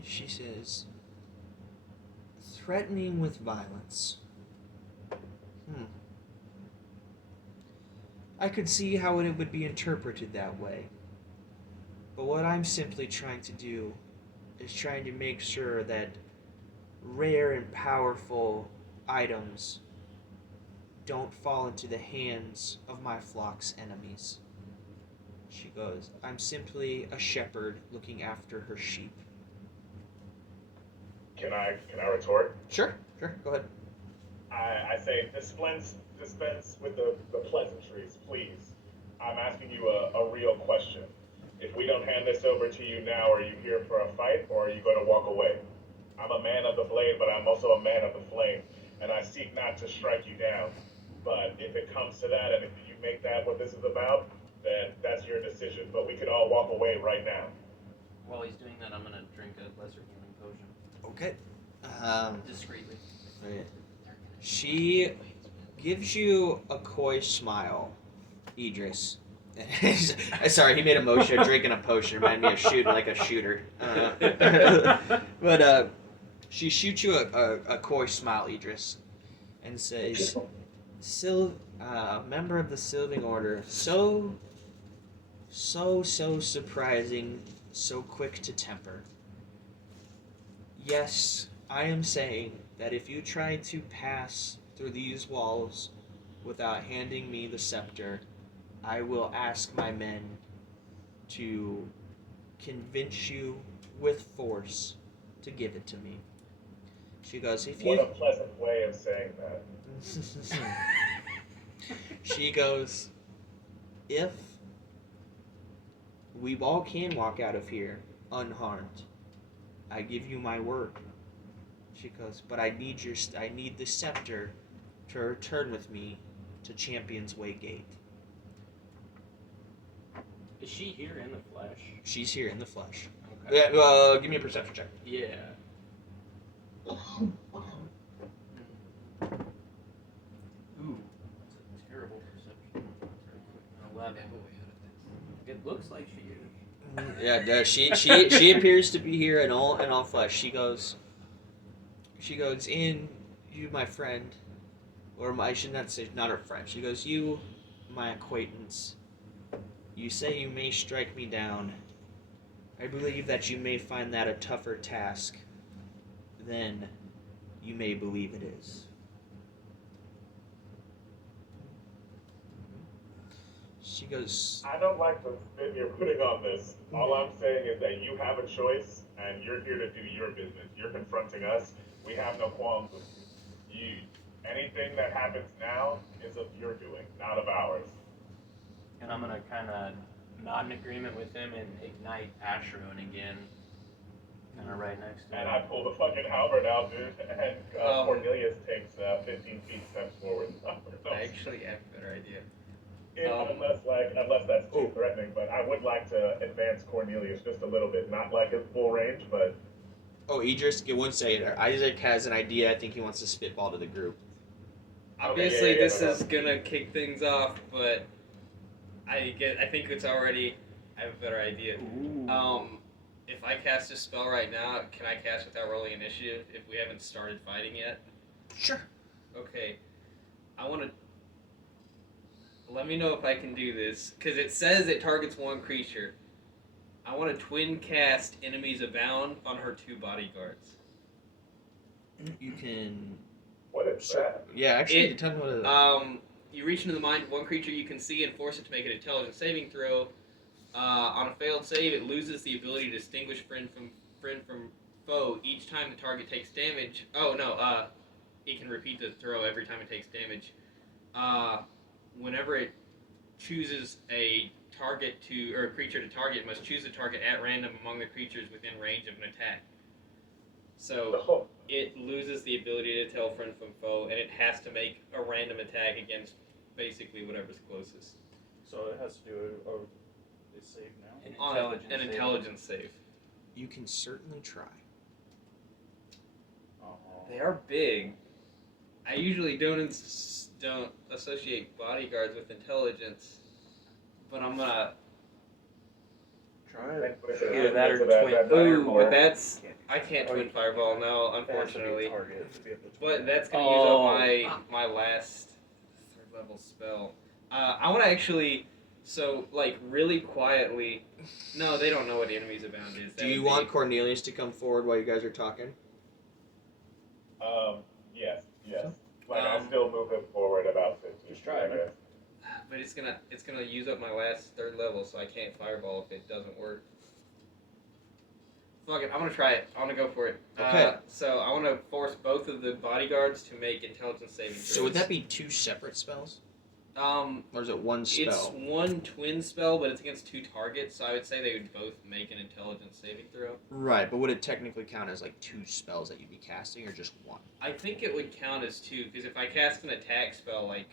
She says, threatening with violence. I could see how it would be interpreted that way. But what I'm simply trying to do is trying to make sure that rare and powerful items don't fall into the hands of my flock's enemies. She goes, I'm simply a shepherd looking after her sheep. Can I retort? Sure, go ahead. I say dispense with the pleasantries, please. I'm asking you a real question. If we don't hand this over to you now, are you here for a fight or are you going to walk away? I'm a man of the blade, but I'm also a man of the flame, and I seek not to strike you down. But if it comes to that, and if you make that what this is about, then that's your decision. But we could all walk away right now. While he's doing that, I'm gonna drink a lesser healing potion Okay. discreetly. She gives you a coy smile, Idris. Sorry, he made a motion of drinking a potion. Reminded me of shooting like a shooter. But she shoots you a coy smile, Idris, and says, member of the Sylvan Order, so surprising, so quick to temper. Yes, I am saying that if you try to pass through these walls without handing me the scepter, I will ask my men to convince you with force to give it to me. She goes, if What you... a pleasant way of saying that. She goes, if we all can walk out of here unharmed, I give you my word. She goes, but I need the scepter to return with me to Champion's Way Gate. Is she here in the flesh? She's here in the flesh. Okay. Yeah, give me a perception check. Yeah. Ooh, that's a terrible perception. 11. It looks like she is. Yeah, she appears to be here in all flesh. She goes, in you, my friend, or I should not say not her friend. She goes, you, my acquaintance. You say you may strike me down. I believe that you may find that a tougher task than you may believe it is. She goes, I don't like the spin you're putting on this. All I'm saying is that you have a choice, and you're here to do your business. You're confronting us. We have no qualms with you. Anything that happens now is of your doing, not of ours. And I'm gonna kind of nod in agreement with him and ignite Asheron again. Kind of right next to him. And I pull the fucking halberd out, dude, and Cornelius takes 15 feet steps forward. I actually have a better idea. Unless that's too threatening, but I would like to advance Cornelius just a little bit, not like his full range, but... oh, Idris, get one second. Isaac has an idea. I think he wants to spitball to the group. Obviously, this is gonna kick things off, but I think it's already. I have a better idea. Ooh. If I cast a spell right now, can I cast without rolling initiative if we haven't started fighting yet? Sure. Okay. I want to. Let me know if I can do this, because it says it targets one creature. I want to twin cast Enemies Abound on her 2 bodyguards. You can... What is that? Yeah, actually, tell me what it is. You reach into the mind of one creature you can see and force it to make an intelligence saving throw. On a failed save, it loses the ability to distinguish friend from foe each time the target takes damage. Oh, no, it can repeat the throw every time it takes damage. Whenever it chooses a target or a creature to target, it must choose a target at random among the creatures within range of an attack. So it loses the ability to tell friend from foe, and it has to make a random attack against basically whatever's closest. So it has to do a save now? An intelligence save. You can certainly try. They are big. I usually don't associate bodyguards with intelligence, but I'm gonna Try it. Either that or twin. but that's I can't twin fireball now, unfortunately. But that's gonna use up my last 3rd level spell. I want to actually, really quietly. No, they don't know what Enemies Abound is. Do you want Cornelius to come forward while you guys are talking? Yes. I still move him forward about 15. Just try it, man. But it's gonna use up my last 3rd level, so I can't fireball if it doesn't work. Fuck it, I'm gonna try it. I wanna go for it. Okay. So I wanna force both of the bodyguards to make intelligence saving throws. So would that be 2 separate spells? Or is it one spell? It's one twin spell, but it's against 2 targets, so I would say they would both make an intelligence saving throw. Right, but would it technically count as like 2 spells that you'd be casting, or just 1? I think it would count as 2, because if I cast an attack spell like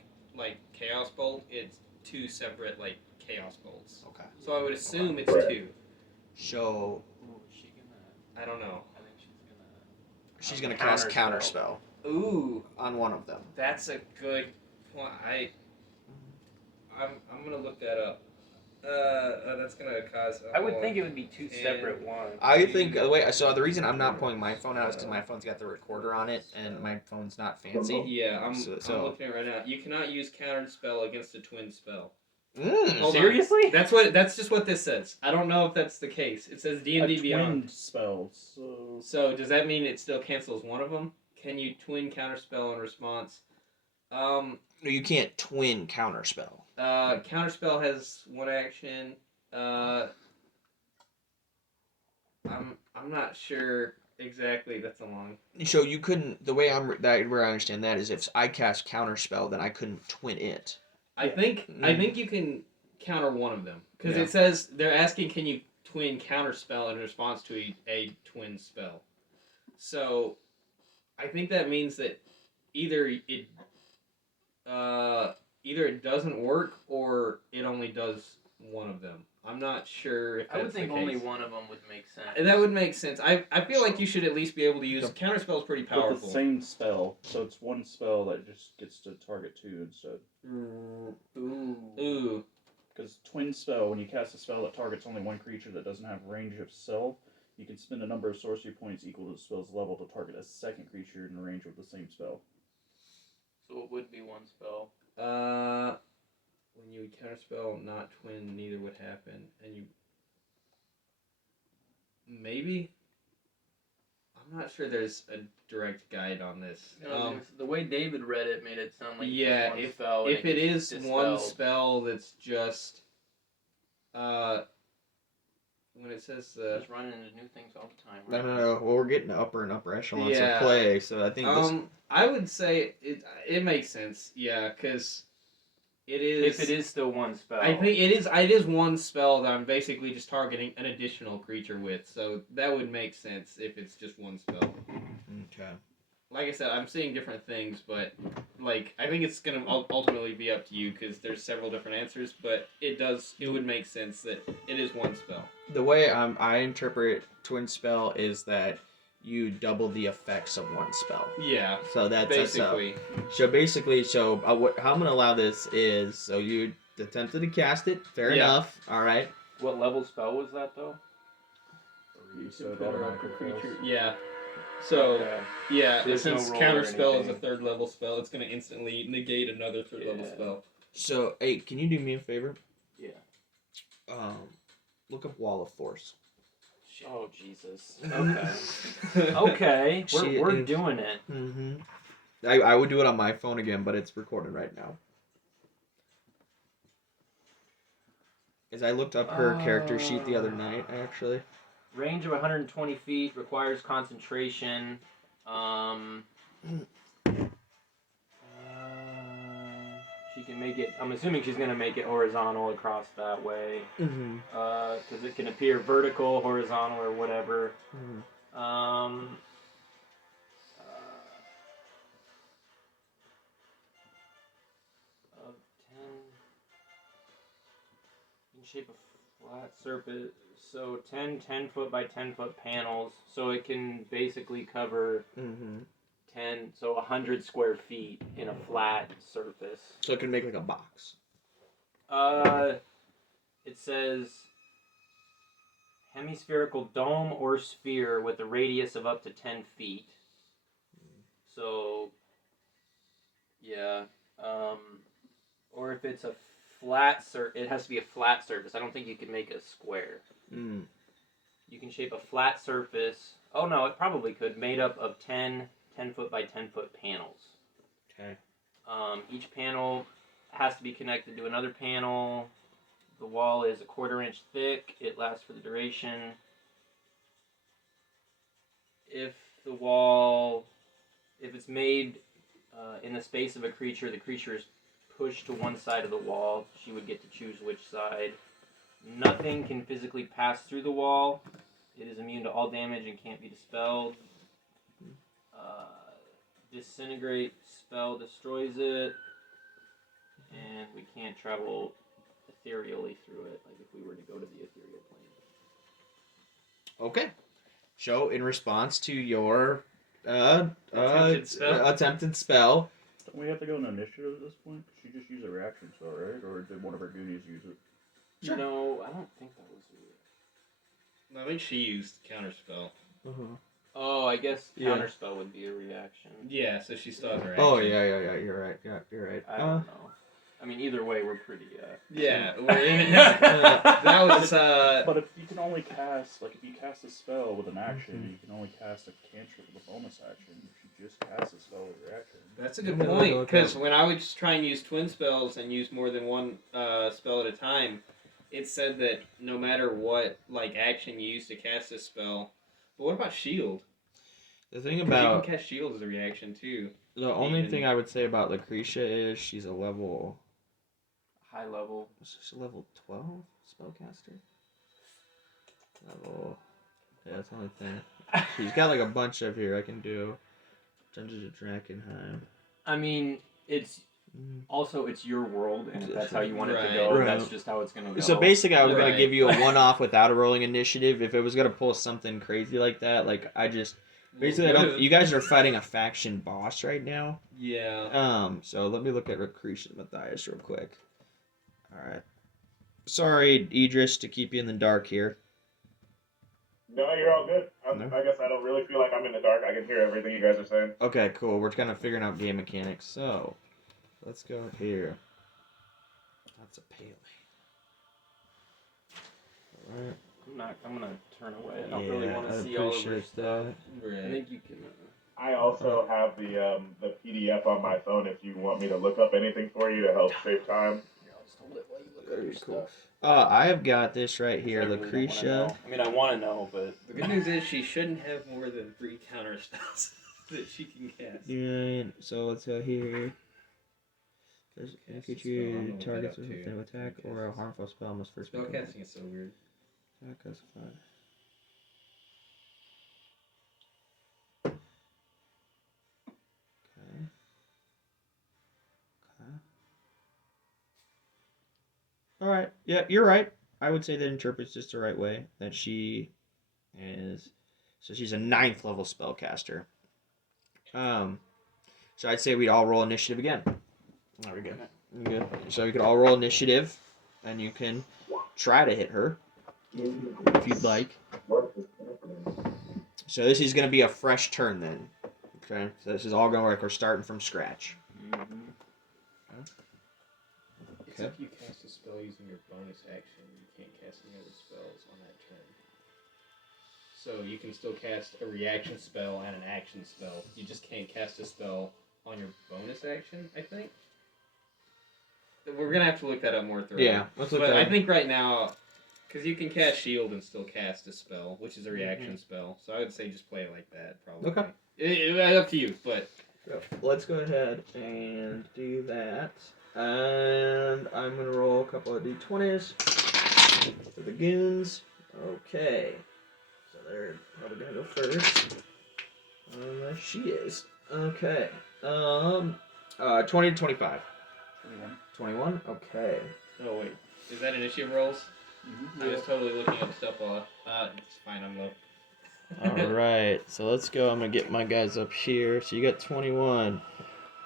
Chaos Bolt, it's 2 separate like Chaos Bolts. Okay. So I would assume it's Right. 2. So Ooh, is she gonna? I don't know. I think she's gonna. she's gonna cast Counterspell Ooh, on one of them. that's a good point. I'm gonna look that up. That's gonna cause. I would think it would be 2 separate ones. I think the reason I'm not pulling my phone out is because my phone's got the recorder on it, and my phone's not fancy. Yeah, I'm So- looking at it right now. You cannot use counter spell against a twin spell. Mm. Hold on. Seriously? That's just what this says. I don't know if that's the case. It says A D&D twin Beyond. spell. So So does that mean it still cancels one of them? Can you twin counter spell in response? No, you can't twin Counterspell. Counter spell has 1 action. I'm not sure exactly. That's a long. So you couldn't. The way where I understand that is if I cast Counterspell, then I couldn't twin it. I think you can counter one of them because Yeah. it says they're asking, can you twin counter spell in response to a twin spell? So I think that means that either it doesn't work or it only does one of them. I'm not sure if that's I would think the only case. one of them would make sense. That would make sense. I feel like you should at least be able to use counterspell is pretty with powerful. the same spell, so it's one spell that just gets to target 2 instead. Ooh. Because twin spell, when you cast a spell that targets only one creature that doesn't have range of self, you can spend a number of sorcery points equal to the spell's level to target a second creature in range of the same spell. So it would be 1 spell. When you would counterspell, not twin, neither would happen, and you maybe. I'm not sure there's a direct guide on this. The way David read it made it sound like Yeah, just 1 spell. and if it gets is one dispelled. spell that's just when it says Just running into new things all the time. No. Well, we're getting upper and upper echelons Yeah. of play, so I think this. I would say it makes sense. Yeah, because it is. If it is still 1 spell. I think it is. It is 1 spell that I'm basically just targeting an additional creature with, so that would make sense if it's just 1 spell. Okay. Like I said, I'm seeing different things, but like I think it's gonna ultimately be up to you because there's several different answers. But it would make sense that it is 1 spell. The way I interpret twin spell is that you double the effects of 1 spell. Yeah, So that's basically. How I'm gonna allow this is so you attempted to cast it. Fair Yeah. enough. All right. What level spell was that though? You Put said her up automatic for fails. creature. Yeah. So Okay. yeah, There's no since roll or counter spell is a anything. 3rd level spell, it's gonna instantly negate another 3rd level Yeah. spell. So hey, can you do me a favor? Yeah. Look up Wall of Force. Oh Jesus. Okay. Okay. We're She- doing it. Mm-hmm. I would do it on my phone again, but it's recorded right now. As I looked up her character sheet the other night, actually. Range of 120 feet, requires concentration. She can make it. I'm assuming she's gonna make it horizontal across that way, Mm-hmm. because it can appear vertical, horizontal, or whatever. Mm-hmm. Of 10. In shape of flat surface. So 10 foot by 10 foot panels. So it can basically cover Mm-hmm. 10, so 100 square feet in a flat surface. So it can make like a box. It says hemispherical dome or sphere with a radius of up to 10 feet. So, yeah. Or if it's a flat it has to be a flat surface. I don't think you can make a square. Mm. You can shape a flat surface. Oh no, it probably could. Made up of 10 foot by 10 foot panels. Okay. Each panel has to be connected to another panel. The wall is 1/4 inch thick. It lasts for the duration. if the wall, if it's made in the space of a creature, the creature is pushed to one side of the wall. She would get to choose which side. Nothing can physically pass through the wall. It is immune to all damage and can't be dispelled. Disintegrate spell destroys it, and we can't travel ethereally through it, like if we were to go to the ethereal plane. Okay. So, in response to your attempted spell, Don't we have to go in initiative at this point? She just used a reaction spell, right? Or did one of her goonies use it? Sure. No, I don't think that was weird. I think she used counterspell. Oh, I guess Yeah. counterspell would be a reaction. Yeah, so she still has her action. Oh, yeah, you're right. Yeah, you're right. I don't know. I mean, either way, we're pretty. Yeah, we're in it. That was. But if you can only cast, like, if you cast a spell with an action, you can only cast a cantrip with a bonus action. You just cast a spell with your action. That's a good Yeah, point, okay. because when I would try and use twin spells and use more than one spell at a time, it said that no matter what action you use to cast a spell. But what about shield? The thing 'Cause about you can cast shield as a reaction too. the only thing I would say about Lucretia is she's a level. High level. She's a level 12 spellcaster. Level. Yeah, that's the only thing. She's got a bunch of here I can do. Dungeons of Drakkenheim. I mean, it's also it's your world, and if that's how you want it to Right. go, Right. that's just how it's gonna go. So basically, I was gonna Right. give you a one-off without a rolling initiative. If it was gonna pull something crazy like that, I just basically I don't. You guys are fighting a faction boss right now. Yeah. So let me look at Lucretia and Matthias real quick. All right. Sorry, Idris, to keep you in the dark here. No, you're all good. No? I guess I don't really feel like I'm in the dark. I can hear everything you guys are saying. Okay, cool. We're kind of figuring out game mechanics. So, let's go here. That's a pale. All right. I'm gonna turn away. I don't really want I to see all of her appreciate stuff. that. Right. I think you can. I also have the PDF on my phone if you want me to look up anything for you to help save time. Here, I'll just hold it while you look Very at your cool. stuff. I have got this right here, I really don't wanna Lucretia. know. I mean, I want to know, but The good news is she shouldn't have more than 3 counter spells that she can cast. Yeah, so let's go here. Does Cast a indicate spell. I'm you gonna look that targets up, with too. no attack or a harmful spell must first be completed. Spellcasting is so weird. Attack classified. Okay. Alright. Yeah, you're right. I would say that interprets this the right way. That she is. So she's a 9th level spellcaster. So I'd say we'd all roll initiative again. There we go. Good. So we could all roll initiative, and you can try to hit her if you'd like. So this is going to be a fresh turn then. Okay. So this is all going to work. We're starting from scratch. It's if you cast a spell using your bonus action, you can't cast any other spells on that turn. So you can still cast a reaction spell and an action spell. You just can't cast a spell on your bonus action, I think. We're gonna have to look that up more thoroughly. Yeah, let's look but that I up. think right now, because you can cast shield and still cast a spell, which is a reaction spell. So I would say just play it like that, probably. Okay. Up to you, but Let's go ahead and do that. And I'm going to roll a couple of d20s for the goons. Okay. So they're probably going to go first. There she is. Okay. 20 to 25. 21? Okay. oh wait, is that initiative rolls? I was totally looking up stuff while it's fine. I'm low. Alright, so let's go. I'm going to get my guys up here. So you got 21.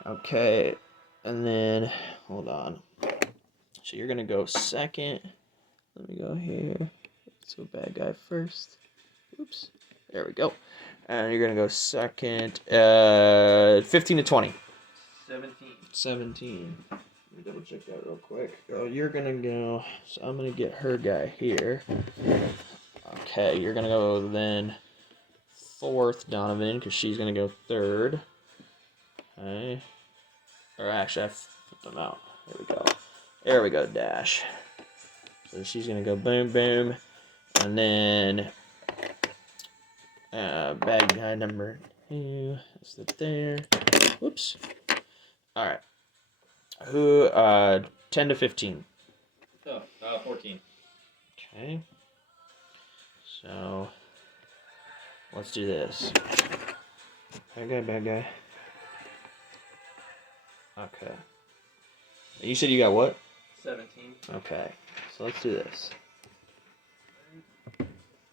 Okay. And then, hold on. So you're going to go second. Let me go here. So bad guy first. Oops. There we go. And you're going to go second. 15 to 20. 17. Let me double check that real quick. Oh, you're going to go. So I'm going to get her guy here. Okay, you're going to go then fourth, Donovan, because she's going to go third. Okay. Or actually, I flipped them out. There we go. There we go, Dash. So she's going to go boom, boom. And then Bad guy number 2. That's it there. Whoops. All right. Who? 10 to 15. Oh, 14. Okay. So let's do this. Bad guy. Okay. You said you got what? 17. Okay. So let's do this.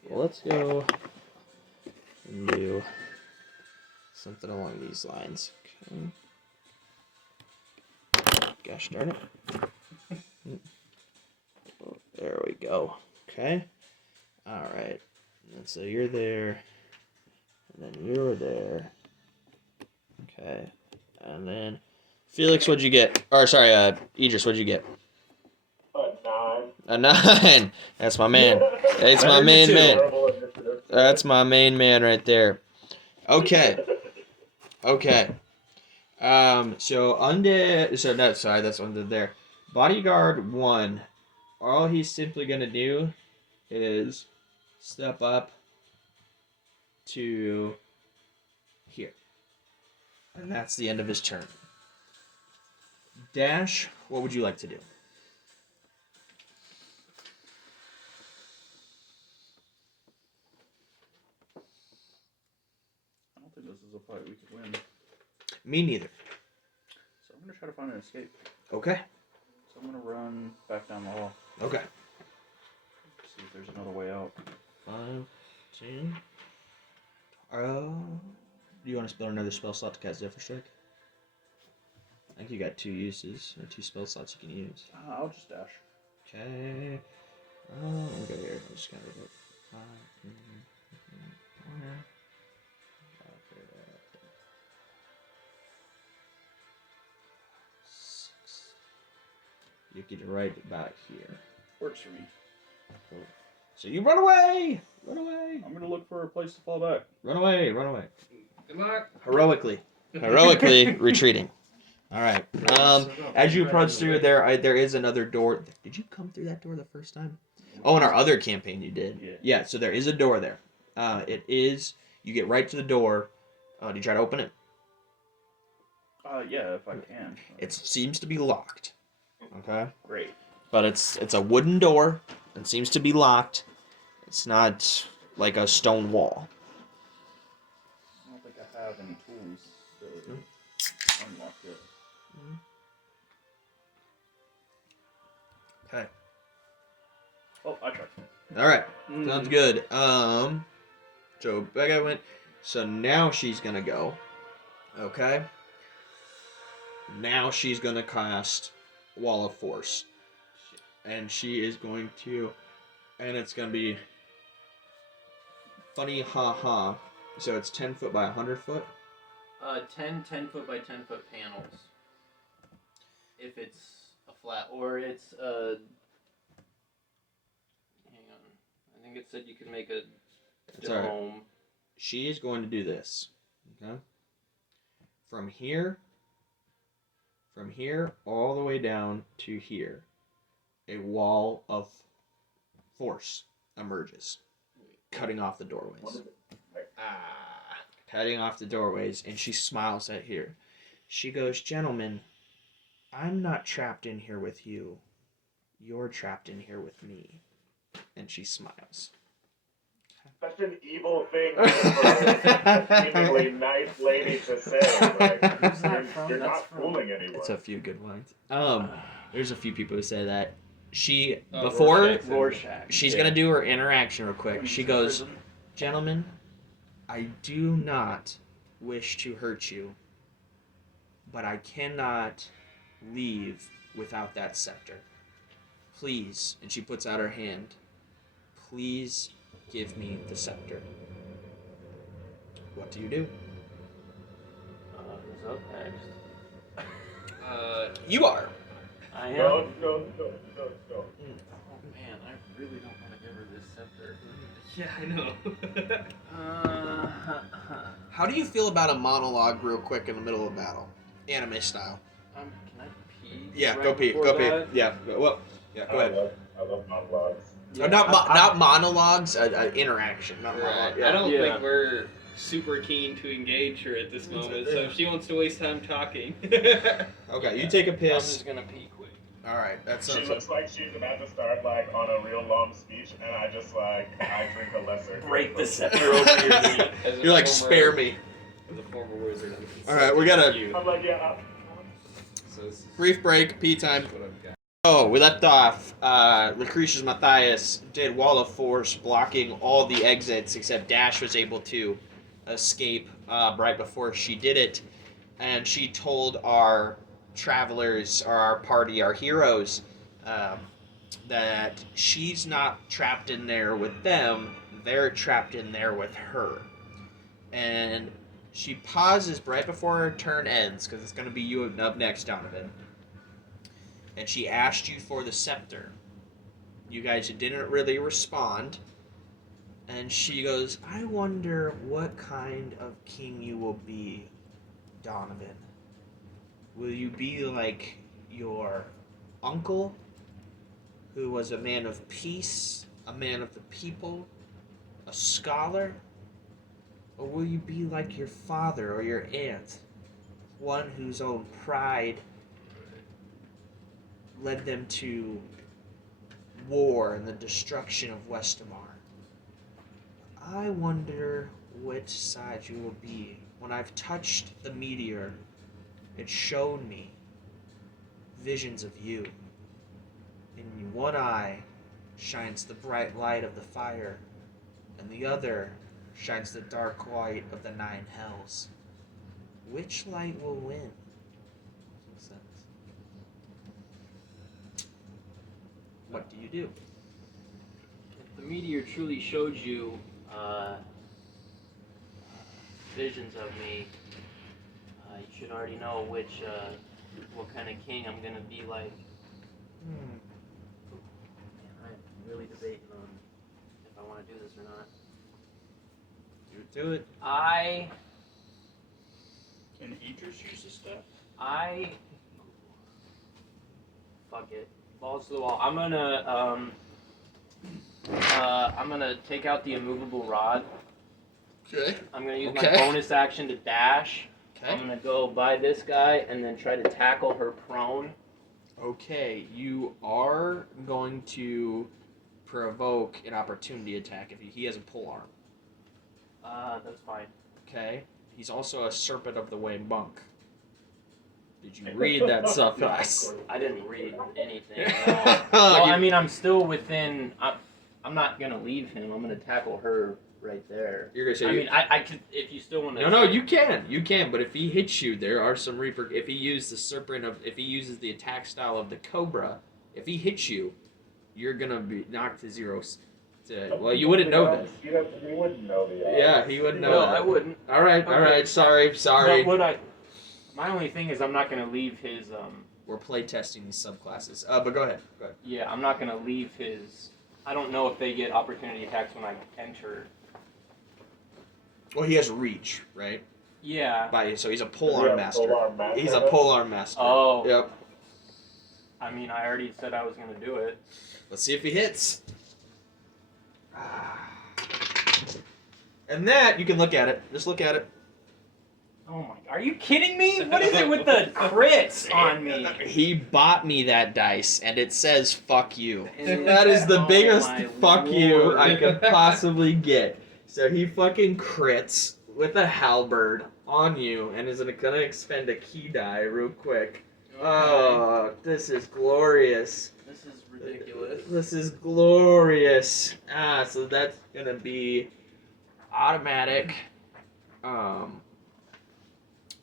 Well, let's go and do something along these lines. Okay. Gosh darn it. There we go. Okay. All right. And so you're there. And then you're there. Okay. And then Felix, what'd you get? Or sorry, Idris, what'd you get? A 9. A 9. That's my man. That's my main man. That's my main man right there. Okay. Okay. So undead. So no, sorry, that's undead there. Bodyguard 1. All he's simply gonna do is step up to here, and that's the end of his turn. Dash, what would you like to do? I don't think this is a fight we could win. Me neither. So I'm gonna try to find an escape. Okay. So I'm gonna run back down the hall. Okay. See if there's another way out. 5, 10. Do you want to spell another spell slot to cast Zephyr Strike? I think you got 2 uses, or 2 spell slots you can use. I'll just dash. Okay. Let me go here. I'm just gonna look. 5, 6. You get it right about here. Works for me. Cool. So you run away! Run away! I'm gonna look for a place to fall back. Run away! Run away! Good luck. Heroically retreating. All right. As you approach through there is another door. Did you come through that door the first time? Oh, in our other campaign you did. Yeah. So there is a door there. It is. You get right to the door. Do you try to open it? Yeah, if I can. It seems to be locked. Okay. Great. But it's a wooden door. It seems to be locked. It's not like a stone wall. I don't think I have any tools to unlock it. Okay. Oh, I tried. All right. Sounds good. So Becca went. So now she's gonna go. Okay. Now she's gonna cast Wall of Force, and she is going to, and it's gonna be funny, ha. So it's 10 foot by 100 foot. 10 foot by 10 foot panels. If it's a flat, or it's a. Hang on. I think it said you could make a dome. Right. She is going to do this. Okay. From here all the way down to here, a wall of force emerges, cutting off the doorways. Cutting off the doorways, and she smiles at here. She goes, "Gentlemen, I'm not trapped in here with you. You're trapped in here with me." And she smiles. Such an evil thing for a seemingly nice lady to say. Like, you're not fooling anyone. It's a few good ones. There's a few people who say that. She Rorschach. She's gonna do her interaction real quick. She goes, "Gentlemen, I do not wish to hurt you, but I cannot leave without that scepter. Please," and she puts out her hand, "please give me the scepter." What do you do? Who's up next? You are. I am. Go. Oh man, I really don't want to give her this scepter. Yeah, I know. How do you feel about a monologue real quick in the middle of battle? Anime style. Can I pee? Yeah, right go pee. before Go pee. that? Yeah, go ahead. I love monologues. Yeah, not monologues, interaction. Not Right. monologue. I Yeah. don't Yeah. think we're super keen to engage her at this moment, so if she wants to waste time talking. Okay, you take a I'm piss. just gonna pee quick. All right, that She sounds. looks like she's about to start like on a real long speech, and I just I drink a lesser. Break the scepter over your knee. As a You're like, former- spare me. As a former wizard, I'm All right, we gotta- you. I'm like, yeah. So this is Brief break, pee time. what I've got. Oh, we left off. Lucretia's Matthias did wall of force, blocking all the exits, except Dash was able to escape right before she did it. And she told our travelers, or our party, our heroes, that she's not trapped in there with them, they're trapped in there with her. And she pauses right before her turn ends, because it's going to be you up next, Donovan. And she asked you for the scepter. You guys didn't really respond. And she goes, I wonder what kind of king you will be, Donovan. Will you be like your uncle, who was a man of peace, a man of the people, a scholar? Or will you be like your father or your aunt, one whose own pride led them to war and the destruction of Westamar? I wonder which side you will be. When I've touched the meteor, it showed me visions of you. In one eye shines the bright light of the fire, and the other shines the dark light of the 9 hells. Which light will win? Makes sense. What do you do? If the meteor truly showed you visions of me, you should already know what kind of king I'm gonna be like. Man, I'm really debating on if I want to do this or not. Do it. Can Idris use this stuff? Fuck it. Balls to the wall. I'm gonna take out the immovable rod. Okay. I'm gonna use Okay. my bonus action to dash. I'm Okay. gonna go by this guy and then try to tackle her prone. Okay. You are going to provoke an opportunity attack if he has a pole arm. That's fine. Okay. He's also a Serpent of the Way monk. Did you read that subclass? I didn't read anything at all. Well, I mean, I'm still within. I'm not gonna leave him. I'm gonna tackle her right there. You're gonna say. I mean, I could if you still want to. No, you can. But if he hits you, there are some if he uses the serpent if he uses the attack style of the cobra, if he hits you, you're gonna be knocked to 0. Well, you wouldn't know that. He wouldn't know the. Yeah, he wouldn't know No, that. I wouldn't. All right. Okay. Sorry. But what my only thing is, I'm not gonna leave his. We're play testing these subclasses. But go ahead. Yeah, I'm not gonna leave his. I don't know if they get opportunity attacks when I enter. Well, he has reach, right? Yeah. So he's a polearm master. He's a polearm master. Oh. Yep. I mean, I already said I was gonna do it. Let's see if he hits. And that you can look at it. Just look at it. Oh my! Are you kidding me? What is it with the crits on me? He bought me that dice, and it says "fuck you." That is the Oh biggest my "fuck you" lord. I could possibly get. So he fucking crits with a halberd on you, and is gonna expend a key die real quick. Oh, this is glorious. This is ridiculous. This is glorious. So that's gonna be automatic.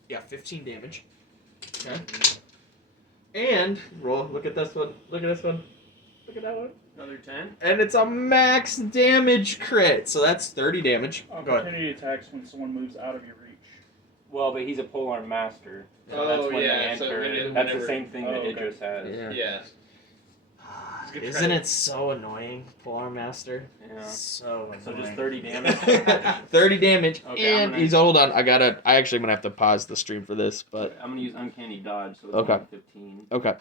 Yeah, 15 damage. Okay. And roll. Look at this one. Look at this one. Look at that one. Another 10. And it's a max damage crit, so that's 30 damage. Go ahead. Opportunity attacks when someone moves out of your reach. Well, but he's a polearm master. So Oh, that's when yeah, they so enter. whenever- That's the same thing that okay. Idris has. Yeah. Yeah. Good Isn't try. it so annoying, Polearm Master? Yeah. So annoying. So just 30 damage. 30 damage. Okay, I'm And gonna- he's hold on. I actually am gonna have to pause the stream for this, but I'm gonna use uncanny dodge, so it's Okay. only 15. okay.